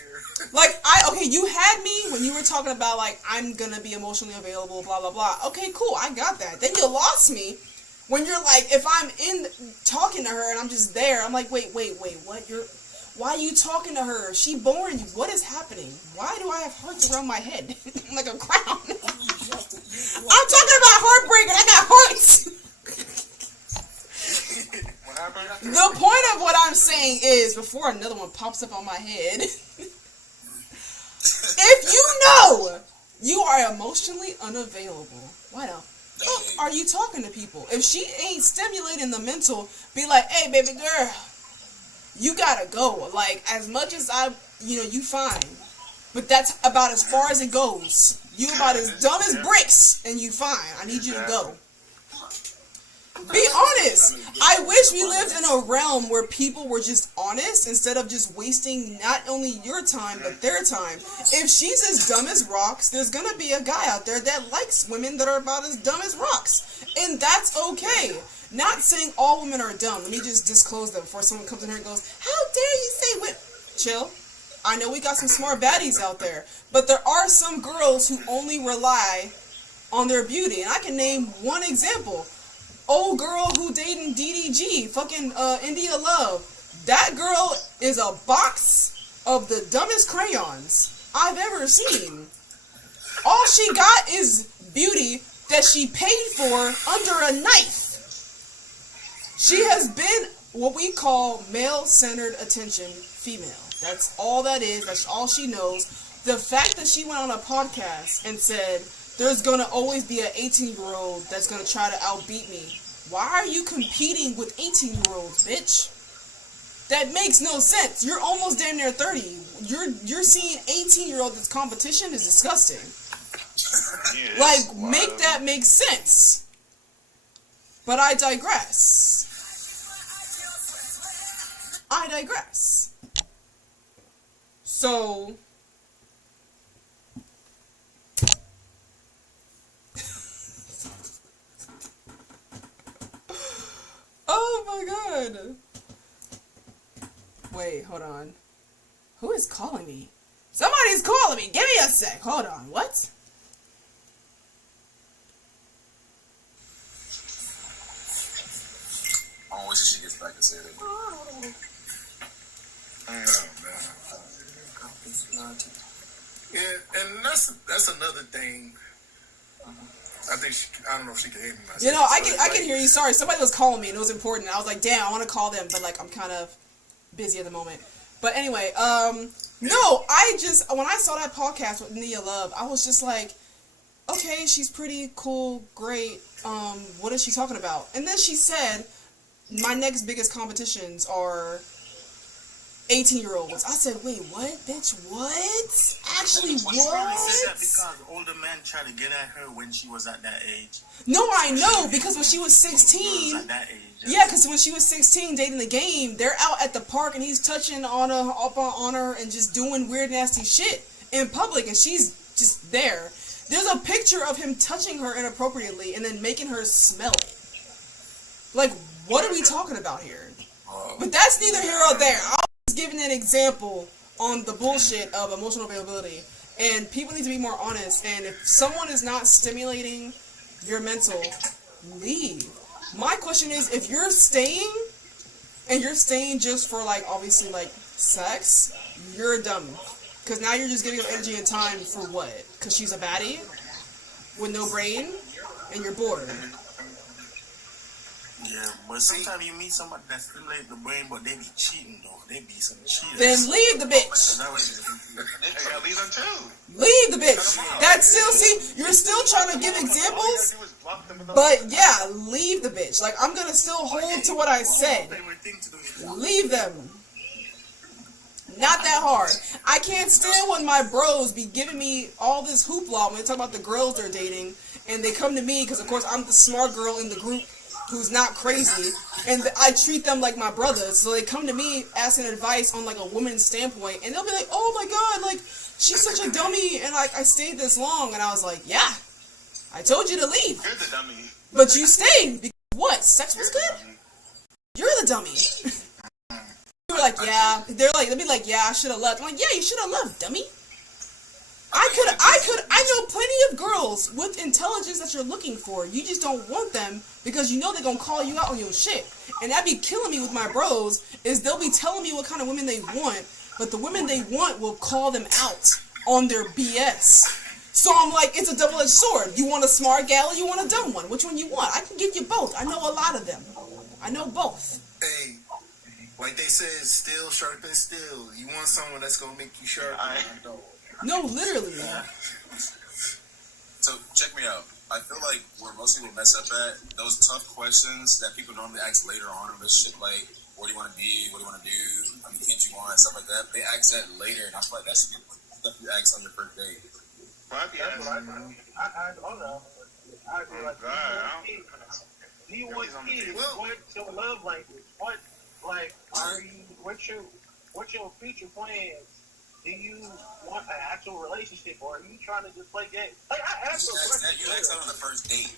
Like, you had me when you were talking about, like, I'm gonna be emotionally available, blah, blah, blah. Okay, cool, I got that. Then you lost me when you're like, if I'm talking to her and I'm just there, I'm like, wait, what? Why are you talking to her? She boring you. What is happening? Why do I have hearts around my head? Like a crown. I'm talking about heartbreak and I got hearts. What happened? The point of what I'm saying is, before another one pops up on my head, if you know you are emotionally unavailable, why the fuck are you talking to people? If she ain't stimulating the mental, be like, hey, baby girl, you gotta go. Like, as much as you fine. But that's about as far as it goes. You about as dumb as bricks, and you fine. I need you to go. Be honest. I wish we lived in a realm where people were just honest instead of just wasting not only your time, but their time. If she's as dumb as rocks, there's gonna be a guy out there that likes women that are about as dumb as rocks. And that's okay. Not saying all women are dumb. Let me just disclose that before someone comes in here and goes, how dare you say women? Chill. I know we got some smart baddies out there, but there are some girls who only rely on their beauty. And I can name one example. Old girl who dating DDG, fucking India Love. That girl is a box of the dumbest crayons I've ever seen. All she got is beauty that she paid for under a knife. She has been what we call male-centered attention female. That's all that is. That's all she knows. The fact that she went on a podcast and said, there's going to always be an 18-year-old that's going to try to outbeat me. Why are you competing with 18-year-olds, bitch? That makes no sense. You're almost damn near 30. You're seeing 18-year-old as competition is disgusting. Yeah, Like, make that make sense. But I digress. So, oh my god. Wait, hold on. Who is calling me? Somebody's calling me. Give me a sec. Hold on. What? I'm always she gets back to say that. Yeah, and that's another thing. I think I don't know if she can hear me. You know, I can hear you. Sorry, somebody was calling me and it was important. I was like, damn, I want to call them, but like I'm kind of busy at the moment. But anyway, no, when I saw that podcast with Nia Love, I was just like, okay, she's pretty cool, great. What is she talking about? And then she said, my next biggest competitions are 18-year-olds. I said, wait, what, bitch? What? Actually, what? She probably said that because older men tried to get at her when she was at that age. No, I know, because when she was 16... At that age. Yeah, because when she was 16 dating the game, they're out at the park and he's touching on her and just doing weird, nasty shit in public, and she's just there. There's a picture of him touching her inappropriately and then making her smell it. Like, what are we talking about here? But that's neither here or there. I was giving an example on the bullshit of emotional availability, and people need to be more honest, and if someone is not stimulating your mental, leave. My question is, if you're staying and you're staying just for like obviously like sex, you're dumb. Because now you're just giving her energy and time for what? Because she's a baddie with no brain, and you're bored. Yeah, but sometimes you meet somebody that stimulates the brain, but they be cheating though. They be some cheaters. Then leave the bitch. Leave them too. Leave the bitch. That's still, see, you're still trying to give examples, but yeah, leave the bitch. Like, I'm gonna still hold to what I said. Leave them. Not that hard. I can't stand when my bros be giving me all this hoopla when they talk about the girls they're dating, and they come to me because, of course, I'm the smart girl in the group who's not crazy, and I treat them like my brothers. So they come to me asking advice on like a woman's standpoint, and they'll be like, "Oh my god, like she's such a dummy," and like I stayed this long, and I was like, "Yeah, I told you to leave, You're the dummy. but you stayed because what? Sex was good. You're the dummy." You were like, "Yeah," they'll be like, "Yeah, I should have left." I'm like, "Yeah, you should have left, dummy." I know plenty of girls with intelligence that you're looking for. You just don't want them because you know they're gonna call you out on your shit. And that be killing me with my bros, is they'll be telling me what kind of women they want, but the women they want will call them out on their BS. So I'm like, it's a double-edged sword. You want a smart gal or you want a dumb one? Which one you want? I can get you both. I know a lot of them. I know both. Hey, like they said, steel sharpens steel. You want someone that's gonna make you sharp. No, literally. So check me out. I feel like where most people mess up at, those tough questions that people normally ask later on, or this shit like, what do you want to be, what do you want to do, how many kids you want, stuff like that, they ask that later, and I feel like that should be stuff you ask on your first date. I don't know. I'd be like, do you want kids? What's your love language? What, like, are you, what's your future plans? Do you want an actual relationship, or are you trying to just play games? Like, I asked you asked that on the first date.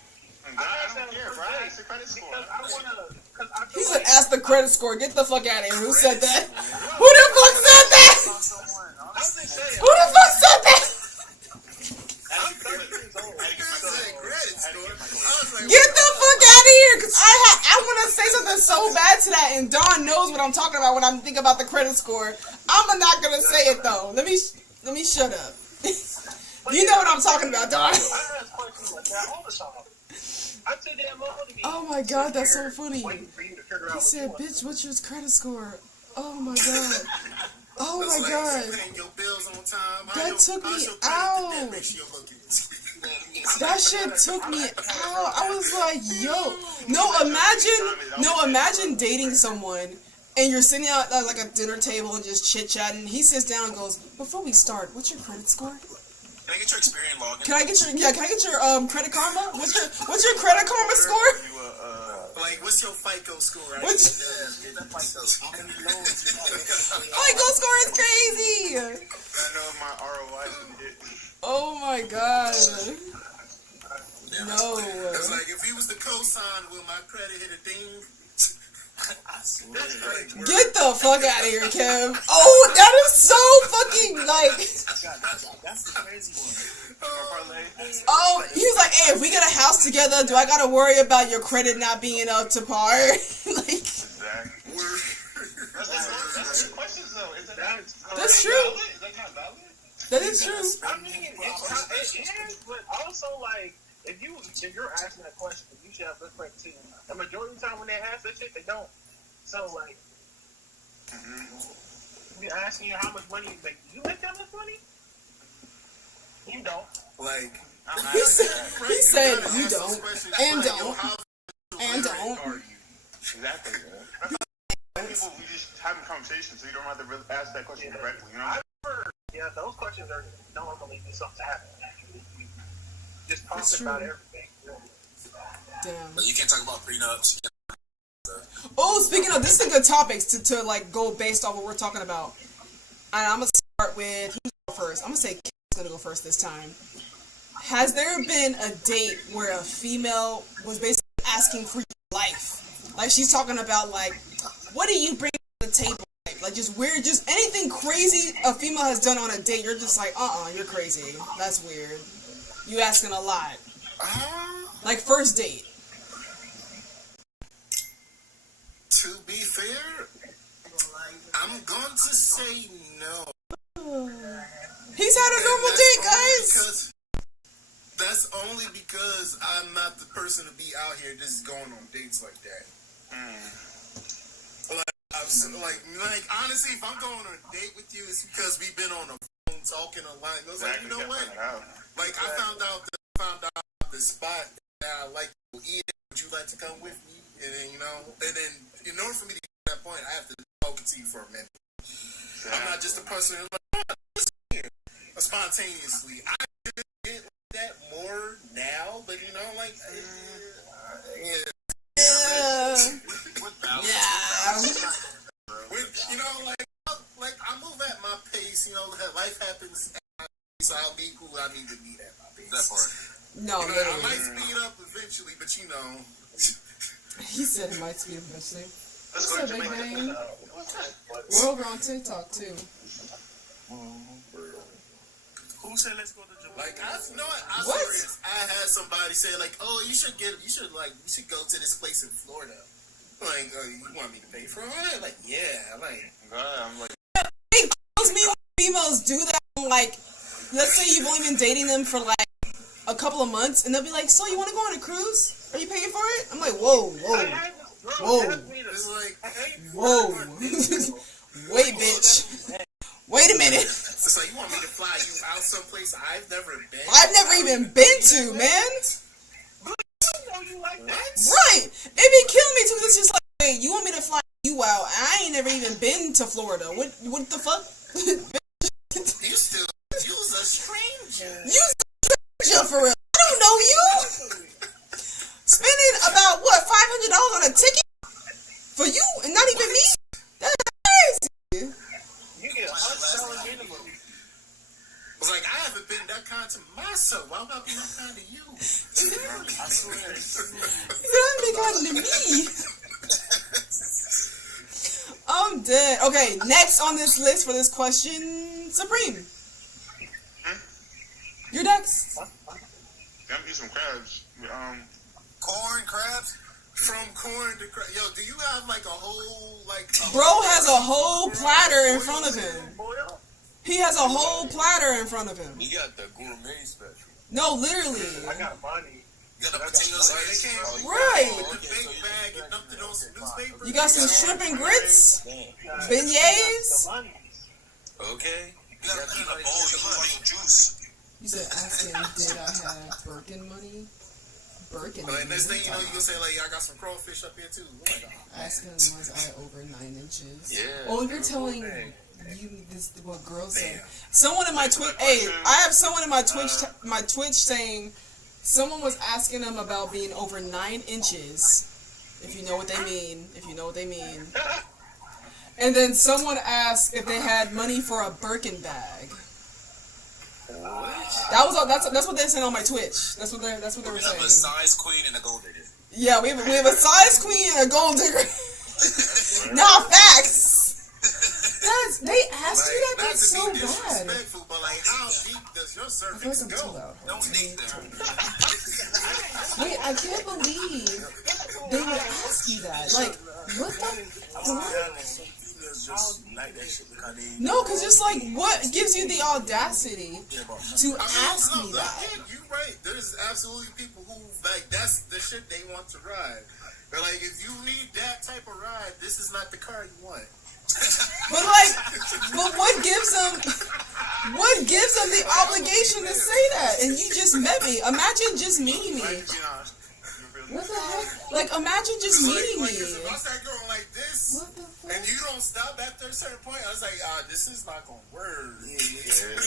I don't care, bro. I asked the credit score. Because I want to, He said, "Ask the credit score." Get the fuck out of here. Who said that? Who the fuck said that? Who the fuck said that? Get the fuck out of here, because I want to say something so bad to that, and Dawn knows what I'm talking about when I'm thinking about the credit score. I'm not gonna say it though. Let me shut up. You know what I'm talking about, Dawn. Oh my god, that's so funny. He said, "Bitch, what's your credit score?" Oh my god. Oh my god. That took me out. That shit took me out. I was like, yo. No, imagine dating someone and you're sitting out at like a dinner table and just chit-chatting. He sits down and goes, "Before we start, what's your credit score? Can I get your Experian login? Can I get your credit karma? What's your credit karma score?" Like, what's your FICO score? Right? FICO score is crazy. I know my ROI did. Oh my god. No. It's like, if he was the cosign, will my credit hit a ding? Get the fuck out of here, Kev. Oh, that is so fucking like. That's the crazy one. Oh, he was like, "Hey, if we get a house together, do I gotta worry about your credit not being up to par?" Like, that's true. That is true. I mean, it is, but also like, if you're asking that question, you should have good credit too. The majority of the time when they ask that shit, they don't. So like, you're asking you how much money you make. Do you make that much money? You don't. Like, he said you don't, and don't, and don't. Exactly. People, we just having conversations, so you don't have to really ask that question directly. You know. Yeah, those questions are normally just something to happen. Just talking about everything. Damn. But you can't talk about prenups. Oh, speaking of, this is a good topic to like go based off what we're talking about. And I'm gonna start with who's going first. I'm gonna say Kim's gonna go first this time. Has there been a date where a female was basically asking for your life? Like, she's talking about like, what do you bring to the table? Like, just weird, just anything crazy a female has done on a date, you're just like, you're crazy. That's weird. You asking a lot. Like, first date. To be fair, I'm going to say no. He's had a normal date, guys. That's only because I'm not the person to be out here just going on dates like that. Like honestly, if I'm going on a date with you, it's because we've been on the phone talking online. I was like, you know what? Like I found out the spot that I like to eat. Would you like to come with me? And then in order for me to get to that point, I have to talk to you for a minute. I'm not just a person who's like, spontaneously. I get like that more now, but like, like I move at my pace. Life happens. So I'll be who I need to be at my pace. That part. No, I might speed up eventually, but He said it might speed up eventually. Let's What's go up, to Big Jamaica. Bang? We're over on TikTok too. Who said let's go to Jamaica? Like I had somebody say like, oh, you should go to this place in Florida. Like, you want me to pay for it? Like, yeah. I'm like, It kills me when females do that. Like, let's say you've only been dating them for like a couple of months, and they'll be like, so you want to go on a cruise? Are you paying for it? I'm like, whoa. It's like, whoa. Wait, bitch. Wait a minute. It's like, you want me to fly you out someplace I've never been? I've never even been to, man. What? Right. It be killing me too. It's just like, wait, you want me to fly you out? I ain't never even been to Florida. What the fuck? You still use a stranger. Use a stranger for real. I don't know you. Spending about what, $500 on a ticket for you and not even me? That's crazy. You get $100 minimum. It's like, I haven't been that kind to myself. Why would I be that kind to you? I swear. You haven't been kind to me. I'm dead. Okay, next on this list for this question, Supreme. You're next. I'm eat some crabs. Corn, crabs? From corn to crab. Yo, do you have like a whole Bro has a whole platter in front of him. He has a whole platter in front of him. He got the gourmet special. No, literally. I got money. You got the potatoes Right. With the big bag and dumped it on some newspaper? You got some shrimp and grits? Beignets? Okay. You got to put in a bowl, you look like juice. You said, asking, did I have Birkin money? Birkin money. Like, next thing you know, you gonna say, like, I got some crawfish up here, too. Oh, my God. Asking, was I over 9 inches? Yeah. Oh, you're telling you this what girls say. Someone in my Twitch, hey, I have someone in my Twitch saying, someone was asking them about being over 9 inches, if you know what they mean. And then someone asked if they had money for a Birkin bag. That's what they're saying on my Twitch. That's what they were saying. We have a size queen and a gold digger. Yeah, we have a size queen and a gold digger. Nah, facts. They asked you that. That's so bad. Disrespectful, but like, how deep does your cervix go? Don't sneak there. Wait, I can't believe they would ask you that. Like, what the? No, because it's like, what gives you the audacity to ask me that? You're right. There's absolutely people who, like, that's the shit they want to ride. They're like, if you need that type of ride, this is not the car you want. But what gives them the obligation to say that? And you just met me. Imagine just meeting me. What the heck? Like, imagine just meeting me. If I start going like this, and you don't stop after a certain point, I was like, this is not gonna work.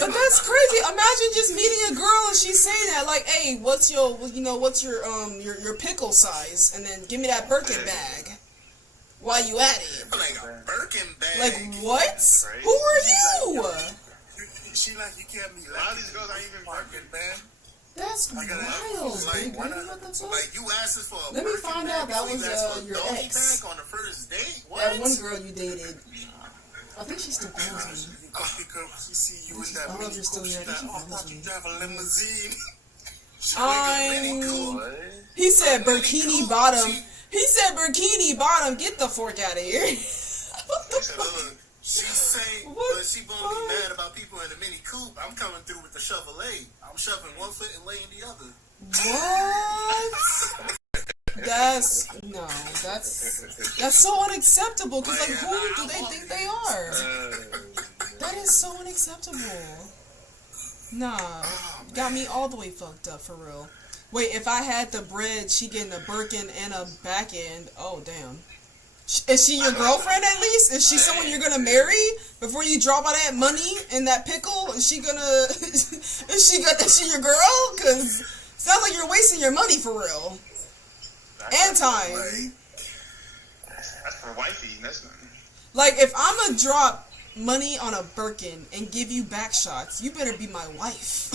But that's crazy. Imagine just meeting a girl and she's saying that, like, hey, what's your pickle size? And then give me that Birkin bag. While you at it. Like a Birkin bag. Like, what? Who are you? She like, you can't be like, a lot of these girls ain't even Birkin bag. That's wild. Like, what the fuck? Like, you asking for a Let me find out that was your ex. Bag on the first date? What? That one girl you dated. I think she still follows me. She see you in that I don't know if you're still here. I think she follows me. You drive a limousine. He said bikini bottom. He said bikini bottom. Get the fork out of here. Look, she say, but she gonna be mad about people in the Mini Coupe. I'm coming through with the Chevrolet. I'm shoving one foot and laying the other. What? That's so unacceptable. Cause like, who do they think they are? That is so unacceptable. Nah, got me all the way fucked up for real. Wait, if I had the bread, she getting a Birkin and a back end. Oh damn. Is she your girlfriend at least? Is she someone you're gonna marry before you drop all that money in that pickle? Is she your girl? Cause sounds like you're wasting your money for real. And time. That's for wifey. That's not. Like, if I'm gonna drop money on a Birkin and give you back shots, you better be my wife.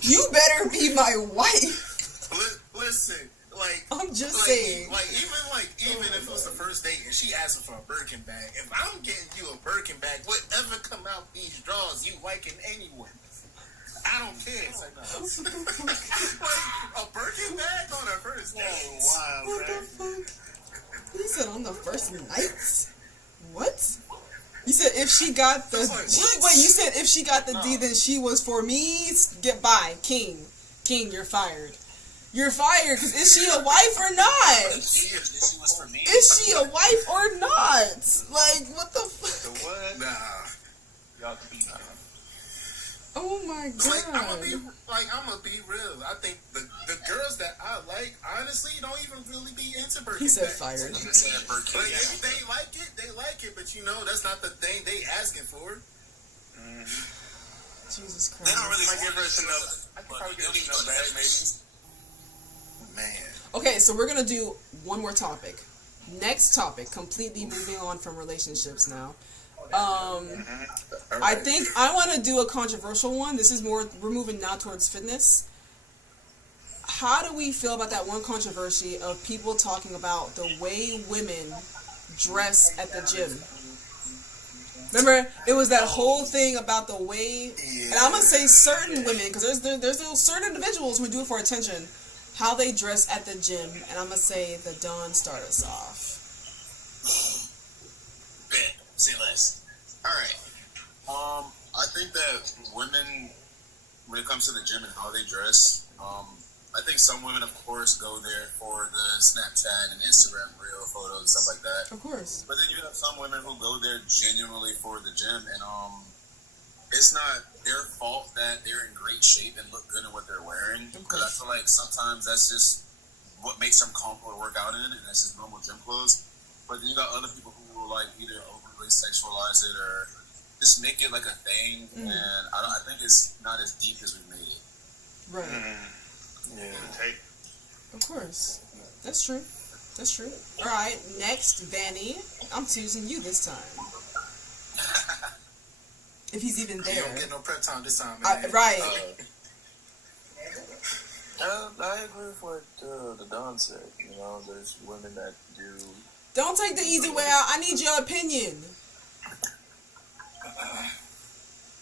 You better be my wife. Listen, like I'm just saying. Even if it was the first date and she asking for a Birkin bag, if I'm getting you a Birkin bag, whatever come out these drawers, you liking anyway. I don't care. Like a Birkin bag on a first date. Oh, wow, What the fuck? He said on the first night? What? You said if she got the you said if she got the D, then she was for me. Get by, King, you're fired. You're fired. Cause is she a wife or not? She was for me. Is she a wife or not? Like what the fuck? The what? Nah. Y'all can be. Oh my god. I'm gonna be real. I think the girls that I like, honestly, don't even really be into Birkin. He said bags. fired. Like, if they like it, but you know, that's not the thing they asking for. Jesus Christ. They don't really give us enough. I could probably get enough bag, maybe. Man. Okay, so we're gonna do one more topic. Next topic, completely moving on from relationships now. I think I want to do a controversial one. This is more, we're moving now towards fitness. How do we feel about that one controversy of people talking about the way women dress at the gym? Remember, it was that whole thing about the way, and I'm gonna say certain women, because there's those certain individuals who do it for attention, how they dress at the gym, and I'm gonna say the Dawn start us off. Bet. Say less. All right. I think that women, when it comes to the gym and how they dress, I think some women, of course, go there for the Snapchat and Instagram reel photos and stuff like that. Of course. But then you have some women who go there genuinely for the gym, and it's not their fault that they're in great shape and look good in what they're wearing. Because I feel like sometimes that's just what makes them comfortable to work out in, and that's just normal gym clothes. But then you got other people who will like either overly sexualize it or just make it like a thing, and I think it's not as deep as we made it. Right. Yeah. Of course. That's true. That's true. All right. Next, Vanny. I'm choosing you this time. If he's even there. You don't get no prep time this time, man. Right. I agree with what the Don said. You know, there's women that do. Don't take the easy way out. I need your opinion.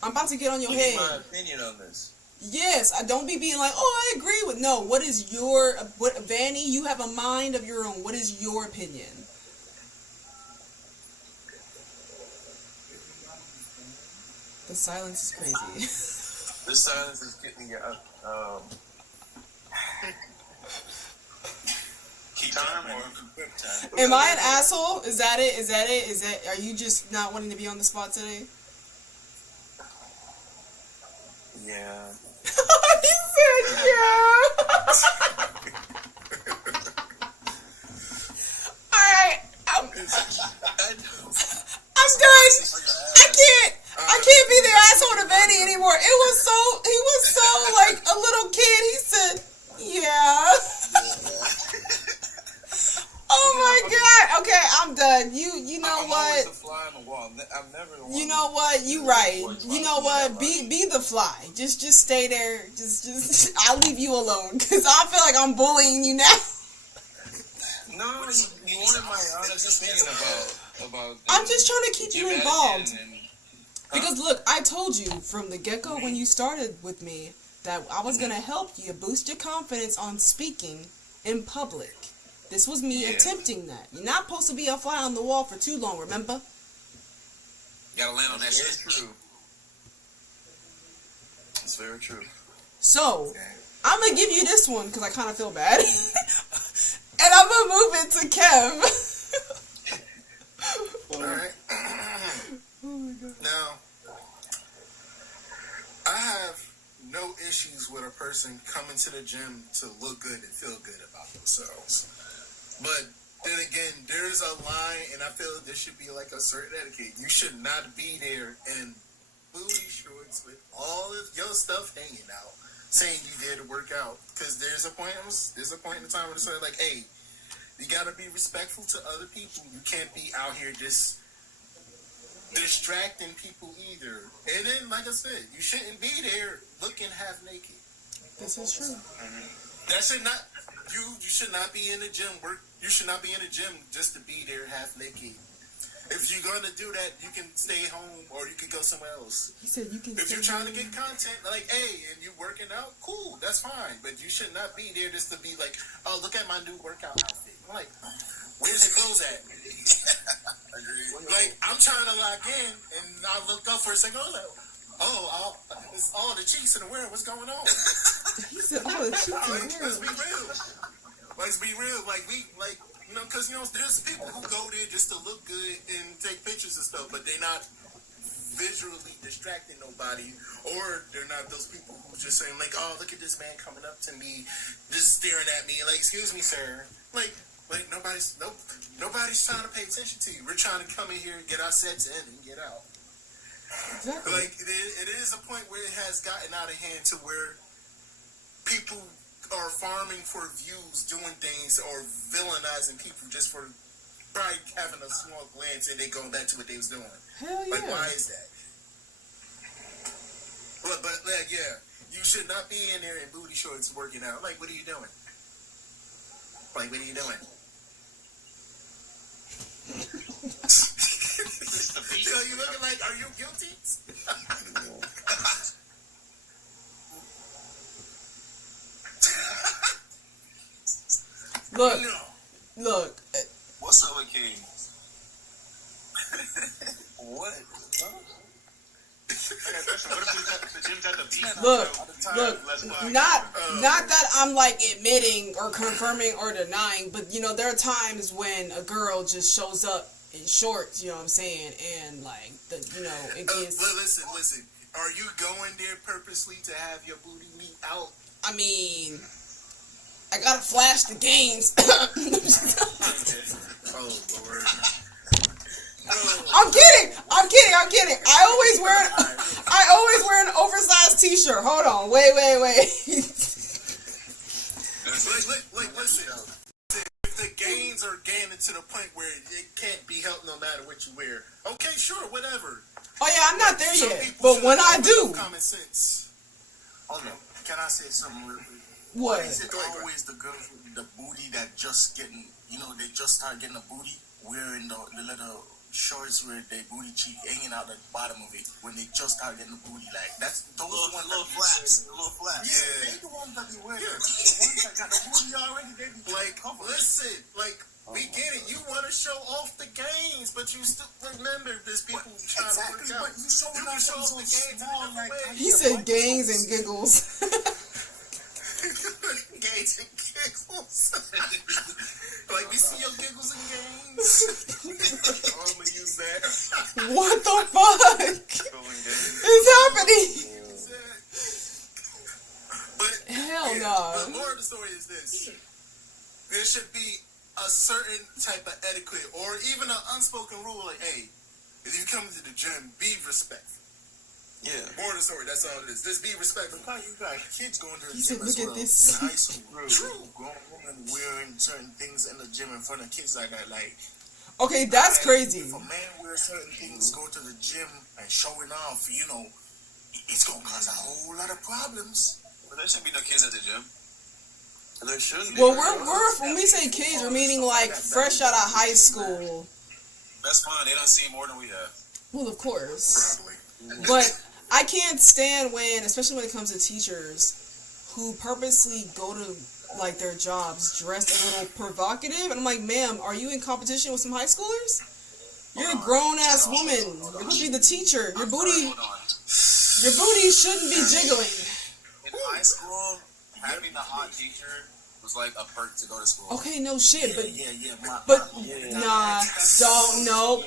I'm about to get on your head. My opinion on this. Yes, I don't be being like, oh, I agree with. No, what is your Vanny? You have a mind of your own. What is your opinion? The silence is crazy. The silence is getting me out. Keep time or time. Am I an asshole? Is that it? Is that? Are you just not wanting to be on the spot today? Yeah. He said yeah. Alright, I'm done. I can't be the asshole to Vanny anymore. He was so like a little kid. He said, yeah. Oh my god. Okay, I'm done. You know what? Always a fly on the wall. I've never. You know what? You right. You know what? Be the fly. Just stay there. Just I'll leave you alone because I feel like I'm bullying you now. No, you wanted my honest opinion about. I'm just trying to keep you involved. Because look, I told you from the get-go when you started with me that I was gonna help you boost your confidence on speaking in public. This was me attempting that. You're not supposed to be a fly on the wall for too long, remember? Gotta land on that shit. True. It's very true. So, I'm going to give you this one because I kind of feel bad. And I'm going to move it to Kev. Alright. Oh my God. Now, I have no issues with a person coming to the gym to look good and feel good about themselves. But then again, there's a line, and I feel that there should be like a certain etiquette. You should not be there in booty shorts with all of your stuff hanging out, saying you there to work out. Because there's a point in the time where it's like, hey, you gotta be respectful to other people. You can't be out here just distracting people either. And then, like I said, you shouldn't be there looking half naked. This is true. That should not. You should not be in the gym. You should not be in the gym just to be there half naked. If you're gonna do that, you can stay home or you can go somewhere else. He said you can. If you're trying to get content, like, hey, and you working out, cool, that's fine. But you should not be there just to be like, oh, look at my new workout outfit. I'm like, where's your clothes at? Like, I'm trying to log in, and I looked up for a second. I was like, oh, it's all the cheeks in the world. What's going on? He said all the cheeks in the world. Let's be real. Let's be real. You know, because, you know, there's people who go there just to look good and take pictures and stuff, but they're not visually distracting nobody, or they're not those people who just saying, like, oh, look at this man coming up to me, just staring at me, like, excuse me, sir. Like nobody's trying to pay attention to you. We're trying to come in here, get our sets in, and get out. Exactly. Like, it is a point where it has gotten out of hand to where people are farming for views, doing things, or villainizing people just for probably having a small glance and they going back to what they was doing. Hell yeah. Like, why is that? But like, yeah, you should not be in there in booty shorts working out. Like, what are you doing? Like, what are you doing? So you looking like, are you guilty? Look. What's up with King? What? Look, not that I'm like admitting or confirming or denying, but you know, there are times when a girl just shows up in shorts, you know what I'm saying, and like it gets. Listen. Are you going there purposely to have your booty meat out? I mean, I gotta flash the games. Oh Lord. I'm kidding. I always wear an oversized t-shirt. Hold on. Wait. Listen. If the gains are gaining to the point where it can't be helped no matter what you wear, okay, sure, whatever. Oh yeah, I'm not there yet. But when I do, common sense. Hold on. Can I say something real quick? What? Why is it always the girls with the booty that just getting, they just start getting a booty, wearing the little shorts with their booty cheek hanging out the bottom of it when they just start getting the booty, like that's those little flaps. Yeah, they the ones that be wearing the ones that got the booty already. They be listen, we get it. You want to show off the gains, but you still remember there's people trying to work out. But you show off the gains small, like he said gangs and giggles. Gains and giggles. Like, we see your giggles and gains. I'm gonna use that. What the fuck is happening? But hell no. The moral of the story is this: there should be a certain type of etiquette, or even an unspoken rule, like, hey, if you come to the gym, be respectful. Yeah. Moral of the story, that's all it is. Just be respectful. You got kids going to the He gym said, as look well. at this. In high school. True. Grown women wearing certain things in the gym in front of kids like that. Like, okay, that's crazy. If a man wears certain things, go to the gym and showing off, it's going to cause a whole lot of problems. But there shouldn't be no kids at the gym. There shouldn't be. Well, when we say kids, we're meaning like fresh out of high school. That's fine. They don't see more than we have. Well, of course. But I can't stand especially when it comes to teachers who purposely go to like their jobs dressed a little provocative, and I'm like, ma'am, are you in competition with some high schoolers? You're a grown ass woman. You're supposed to be the teacher. Your booty shouldn't be jiggling. In high school, having a hot teacher was like a perk to go to school. Okay, no shit, but Yeah. nah, don't, no,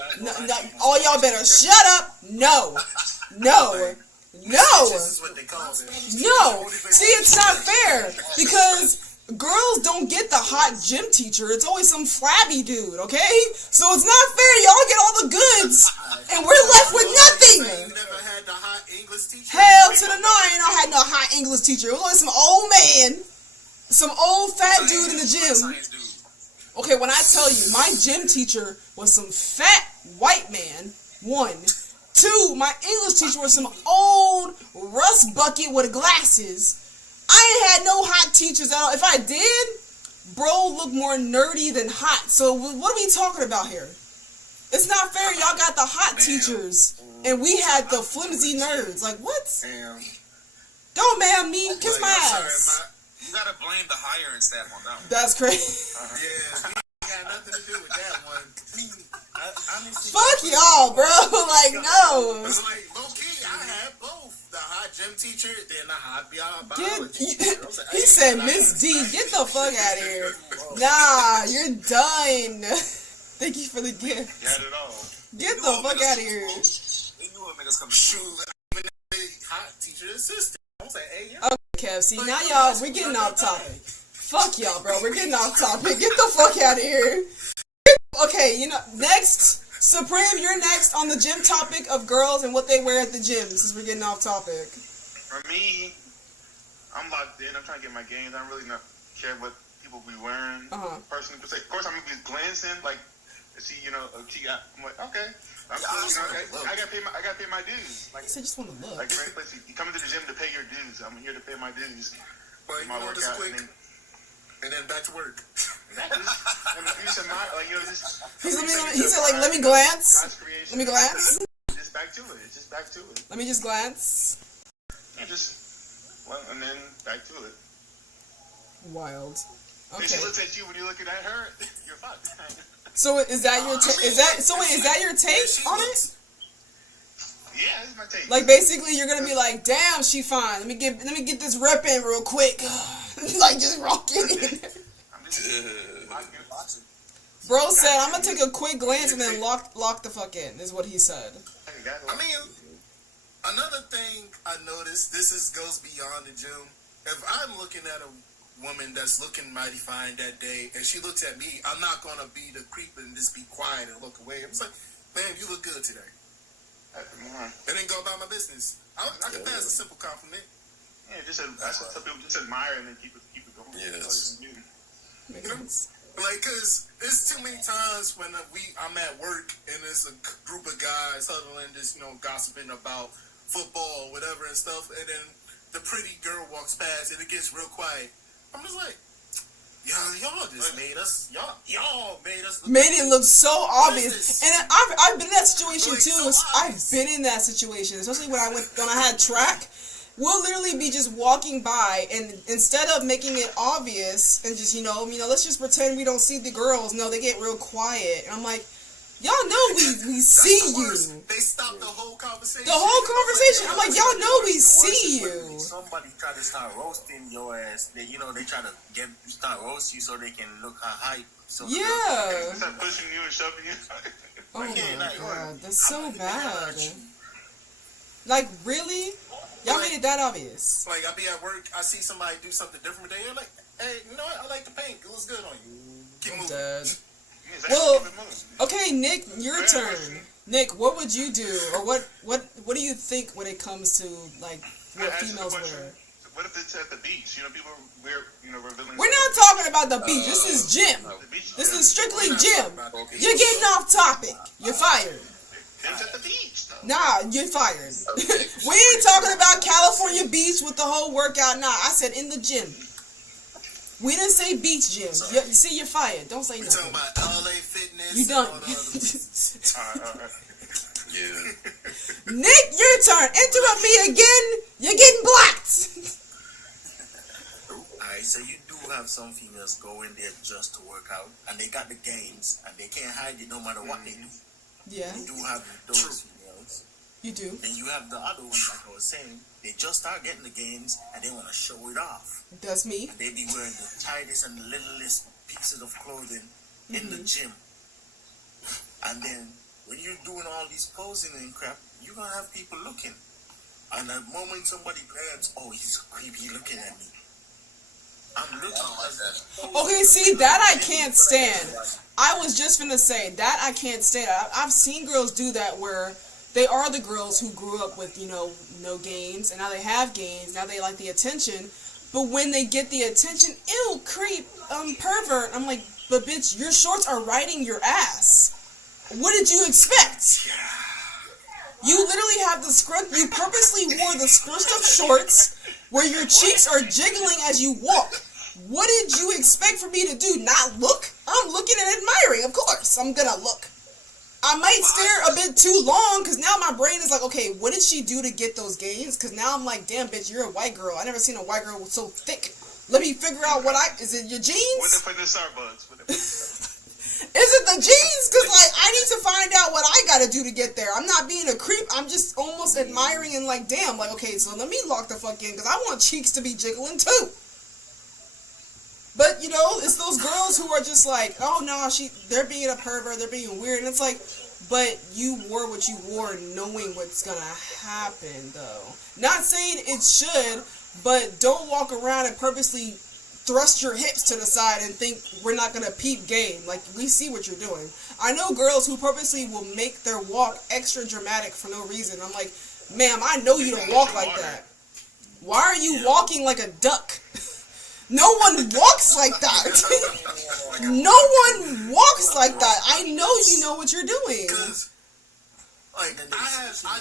all y'all better shut up. No. This is what they call it. No. See, it's not fair because girls don't get the hot gym teacher. It's always some flabby dude, okay? So it's not fair. Y'all get all the goods and we're left with nothing. You never had the hot English teacher? Hell to the no, I ain't had no hot English teacher. It was always some old man, some old fat dude in the gym. Okay, when I tell you, my gym teacher was some fat white man, 1. 2, my English teacher was some old rust bucket with glasses. I ain't had no hot teachers at all. If I did, bro looked more nerdy than hot. So what are we talking about here? It's not fair. Y'all got the hot teachers, and we had the flimsy nerds. Like, what? Damn. Don't man me. Kiss my ass. You gotta blame the hiring staff on that one. That's crazy. Yeah, we ain't got nothing to do with that one. Fuck y'all, bro. Like, no. It's like, low key, I had both. The hot gym teacher, then the hot biology teacher. He said, Miss D, get the fuck out of here. Nah, you're done. Thank you for the gift. You had it all. Get the fuck out of here. They knew what niggas coming. Shoot, even hot teacher assistant. I was like, hey, yeah. Okay, Kev, see, now y'all, we're getting off topic. Fuck y'all, bro. We're getting off topic. Get the fuck out of here. Okay, you know, next, Supreme, you're next on the gym topic of girls and what they wear at the gym, since we're getting off topic. For me, I'm locked in. I'm trying to get my gains. I don't really not care what people be wearing. Personally, of course, I'm gonna be glancing. Like, see, you know, I'm like, okay, I'm still, you know, I gotta pay my dues. Like, I just want to look. Like, right, place, you come into the gym to pay your dues. I'm here to pay my dues. But you know, just quick, and then back to work. Exactly. He said, like, let me glance. Let me glance. Just back to it. Just back to it. Let me just glance. Yeah, and then back to it. Wild. Okay. If she looks at you when you're looking at her, you're fucked. So is that your is that your take on it? Yeah, that's my take. Like, basically, you're gonna be like, damn, she fine. Let me get this rep in real quick. Like, just rock in. Bro said, I'm gonna take a quick glance and then lock the fuck in, is what he said. I mean, another thing I noticed, goes beyond the gym. If I'm looking at a woman that's looking mighty fine that day, and she looks at me, I'm not gonna be the creep and just be quiet and look away. I'm just like, man, you look good today. And then go about my business. I can pass a simple compliment. Yeah, some people just admire and then keep it going. Yeah, Makes sense. Like, cause there's too many times when I'm at work and there's a group of guys huddling, just, you know, gossiping about football or whatever and stuff, and then the pretty girl walks past and it gets real quiet. I'm just like, y'all just made us. Y'all made us. Made it look so obvious. And I've been in that situation too. I've been in that situation, especially when I had track. We'll literally be just walking by, and instead of making it obvious and just, you know, let's just pretend we don't see the girls. No, they get real quiet, and I'm like, y'all know we see you. They stopped the whole conversation. I'm like, y'all know we see you. Somebody try to start roasting your ass. They try to start roast you so they can look hype. So yeah. Start pushing you and shoving you. Oh my god, that's so bad. Like, really? Y'all made it that obvious. Like, I be at work, I see somebody do something different today, I'm like, hey, you know what? I like the paint. It looks good on you. Keep moving. Dead. Well, okay, Nick, your turn. Nick, what would you do, or what do you think when it comes to, like, what females wear? What if it's at the beach? You know, people we're revealing. We're not talking about the beach. This is gym. This is strictly gym. You're getting off topic. You're fired. It's at the beach, though. Nah, you're fired. We ain't talking about California beach with the whole workout. Nah, I said in the gym. We didn't say beach gym. You see, you're fired. Don't say nothing. We're talking about LA Fitness. You don't. All right. Yeah. Nick, your turn. Interrupt me again. You're getting blocked. I Alright, so you do have some females go in there just to work out, and they got the gains, and they can't hide it no matter what they do. Yeah. You do have those females. You do. Then you have the other ones, like I was saying, they just start getting the gains, and they want to show it off. That's me. And they be wearing the tightest and littlest pieces of clothing in the gym. And then, when you're doing all these posing and crap, you're going to have people looking. And the moment somebody grabs, oh, he's creepy looking at me. I'm looking like that. Okay, see, that I can't stand. I was just finna say, that I can't stand. I've seen girls do that where they are the girls who grew up with, no gains, and now they have gains, now they like the attention, but when they get the attention, ew, creep, pervert, I'm like, but bitch, your shorts are riding your ass. What did you expect? You literally have the scrunch. You purposely wore the scrunched up shorts where your cheeks are jiggling as you walk. What did you expect for me to do? Not look? I'm looking and admiring, of course. I'm gonna look. I might stare a bit too long because now my brain is like, okay, what did she do to get those gains? Because now I'm like, damn, bitch, you're a white girl. I never seen a white girl so thick. Let me figure out is it your jeans? What if the Starbucks? Is it the jeans? Because, I need to find out what I gotta do to get there. I'm not being a creep. I'm just almost admiring and like, damn, okay, so let me lock the fuck in because I want cheeks to be jiggling too. But, it's those girls who are just like, oh, no, they're being a pervert, they're being weird. And it's like, but you wore what you wore knowing what's gonna happen, though. Not saying it should, but don't walk around and purposely thrust your hips to the side and think we're not gonna peep game. Like, we see what you're doing. I know girls who purposely will make their walk extra dramatic for no reason. I'm like, ma'am, I know you don't walk like that. Why are you walking like a duck? No one walks like that. No one walks like that. I know you know what you're doing. I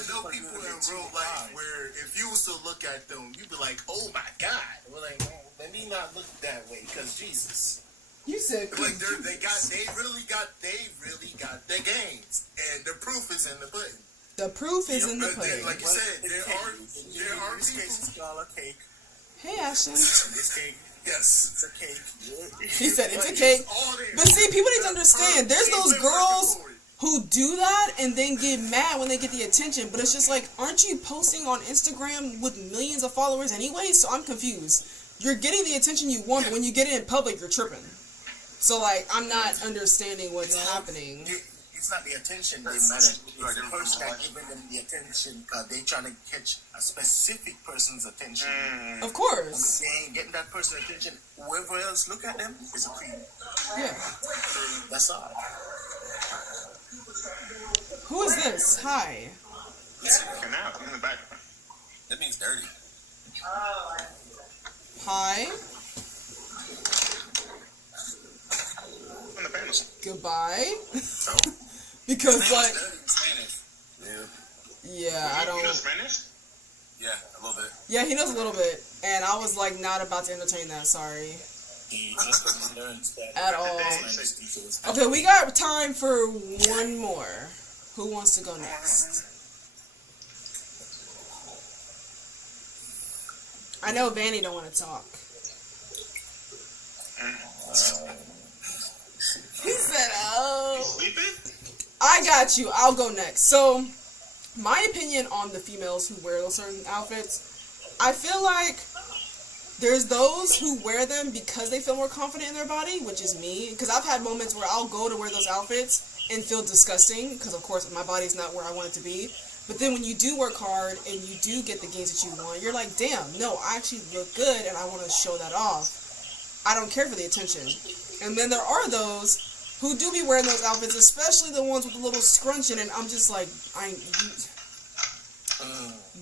know people in real life where if you was to look at them, you'd be like, oh my God. We're like, let me not look that way, because Jesus. You said like they really got the gains, and the proof is in the pudding. The proof is in the pudding. Like you said, there are people. Cake. Hey, Ashton. This cake. Yes, it's a cake. He said it's a cake. But see, people need to understand. There's those girls who do that and then get mad when they get the attention. But it's just like, aren't you posting on Instagram with millions of followers anyway? So I'm confused. You're getting the attention you want, but when you get it in public, you're tripping. So, I'm not understanding what's happening. It's not the attention they matter. It's the person that giving them the attention because they're trying to catch a specific person's attention. Of course. If they ain't getting that person's attention, whoever else look at them is a creep. Yeah. That's all. Who is this? Hi. Now, in the back. That means dirty. Hi. On the panels. Goodbye. Because, Spanish. Yeah, I don't. You know Spanish? Yeah, a little bit. Yeah, he knows a little bit. And I was, not about to entertain that, sorry. At all. Okay, we got time for one more. Who wants to go next? I know Vanny don't want to talk. He said, oh. I got you. I'll go next. So, my opinion on the females who wear those certain outfits, I feel like there's those who wear them because they feel more confident in their body, which is me. Because I've had moments where I'll go to wear those outfits and feel disgusting because, of course, my body's not where I want it to be. But then when you do work hard and you do get the gains that you want, you're like, damn, no, I actually look good and I want to show that off. I don't care for the attention. And then there are those who do be wearing those outfits, especially the ones with a little scrunch in it. I'm just like,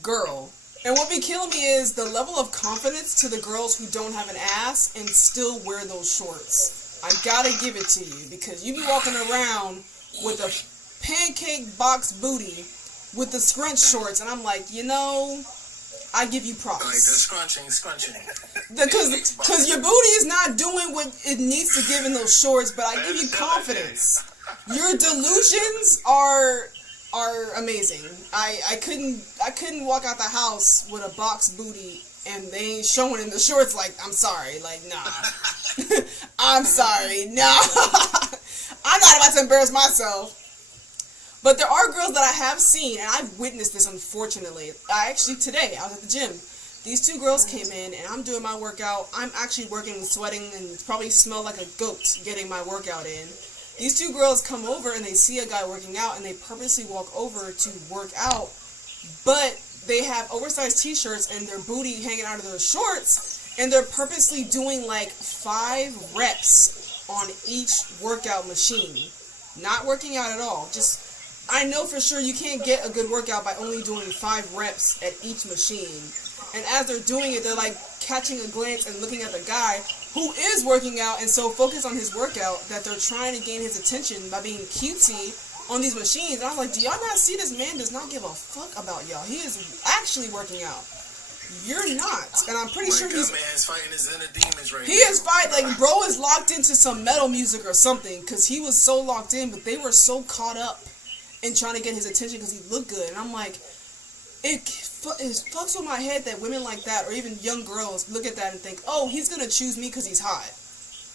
girl. And what be killing me is the level of confidence to the girls who don't have an ass and still wear those shorts. I gotta give it to you because you be walking around with a pancake box booty with the scrunch shorts, and I'm like, I give you props. Like the scrunching. Because your booty is not doing what it needs to give in those shorts, but I give you confidence. Your delusions are amazing. I couldn't walk out the house with a box booty and they ain't showing in the shorts, like, I'm sorry, like, nah. I'm sorry, nah. I'm not about to embarrass myself. But there are girls that I have seen, and I've witnessed this, unfortunately. Today, I was at the gym. These two girls came in, and I'm doing my workout. I'm actually working and sweating, and probably smell like a goat getting my workout in. These two girls come over, and they see a guy working out, and they purposely walk over to work out. But they have oversized t-shirts, and their booty hanging out of their shorts, and they're purposely doing like 5 reps on each workout machine. Not working out at all. Just... I know for sure you can't get a good workout by only doing 5 reps at each machine. And as they're doing it, they're like catching a glance and looking at the guy who is working out and so focused on his workout that they're trying to gain his attention by being cutesy on these machines. And I was like, do y'all not see this man does not give a fuck about y'all? He is actually working out. You're not. And I'm pretty sure he's... man's fighting his inner demons right now. He is fighting, like, bro is locked into some metal music or something because he was so locked in, but they were so caught up and trying to get his attention because he looked good. And I'm like, it fucks with my head that women like that, or even young girls, look at that and think, oh, he's going to choose me because he's hot.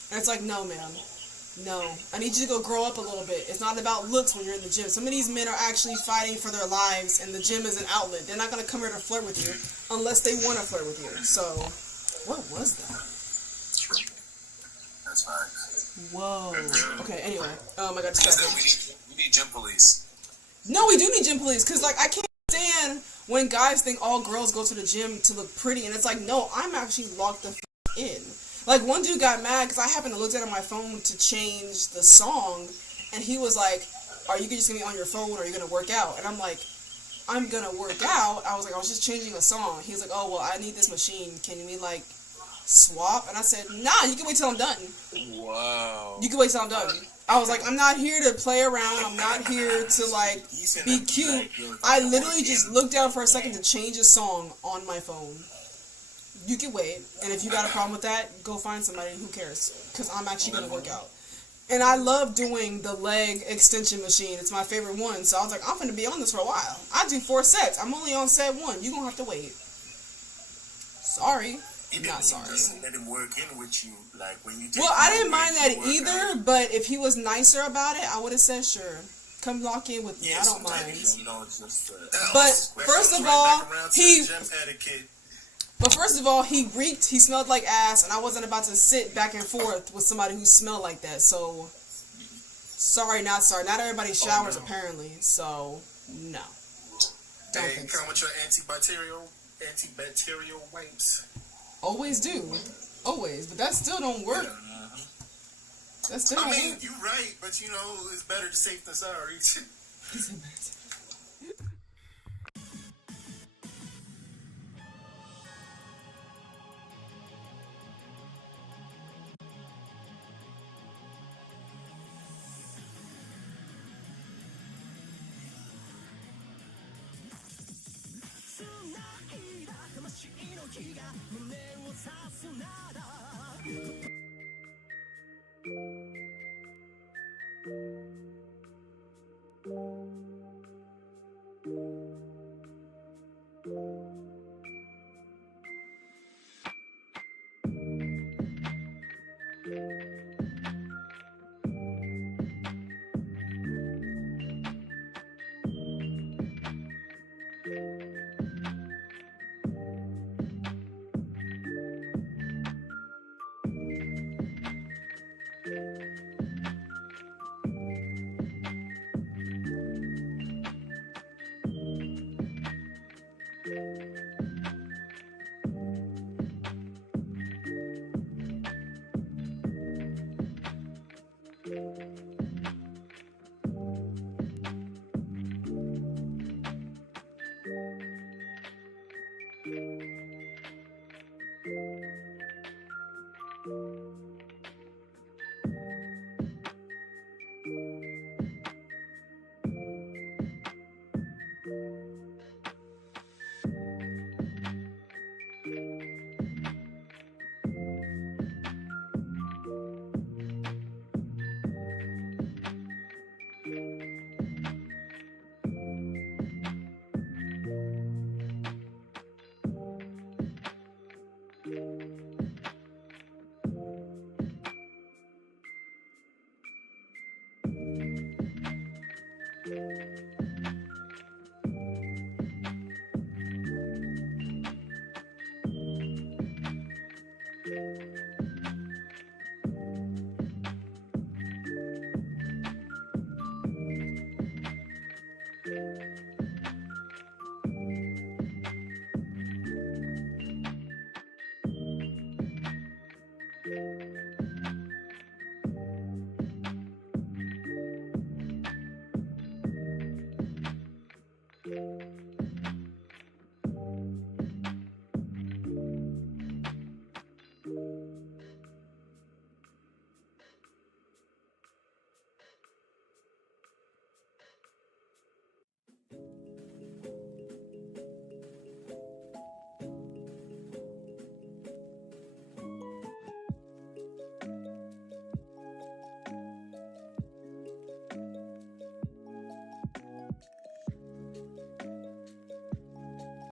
And it's like, no, man. No. I need you to go grow up a little bit. It's not about looks when you're in the gym. Some of these men are actually fighting for their lives, and the gym is an outlet. They're not going to come here to flirt with you unless they want to flirt with you. So, what was that? That's fine. Whoa. Okay, anyway. I got distracted. We need gym police. No, we do need gym police, because, like, I can't stand when guys think all girls go to the gym to look pretty, and it's like, no, I'm actually locked the in. Like, one dude got mad, because I happened to look at it on my phone to change the song, and he was like, are you just going to be on your phone, or are you going to work out? And I'm like, I'm going to work out. I was like, I was just changing a song. He was like, oh, well, I need this machine. Can we, like, swap? And I said, nah, you can wait till I'm done. Wow. You can wait till I'm done. I was like, I'm not here to play around. I'm not here to, like, be cute. I literally just looked down for a second to change a song on my phone. You can wait. And if you got a problem with that, go find somebody. Who cares? Because I'm actually going to work out. And I love doing the leg extension machine. It's my favorite one. So I was like, I'm going to be on this for a while. I do 4 sets. I'm only on set 1. You're going to have to wait. Sorry. Not sorry. Just let him work in with you, like when you. Well, I didn't mind that either, but if he was nicer about it, I would have said, sure, come lock in with me. I don't mind. You know, it's just, but first of all, he reeked. He smelled like ass, and I wasn't about to sit back and forth with somebody who smelled like that. So, sorry, not sorry. Not everybody showers apparently. So, no. Hey, come with your antibacterial wipes. Always do. Always. But that still don't work. That still don't work. You're right, but you know, it's better to safe than sorry.「胸を刺すなら」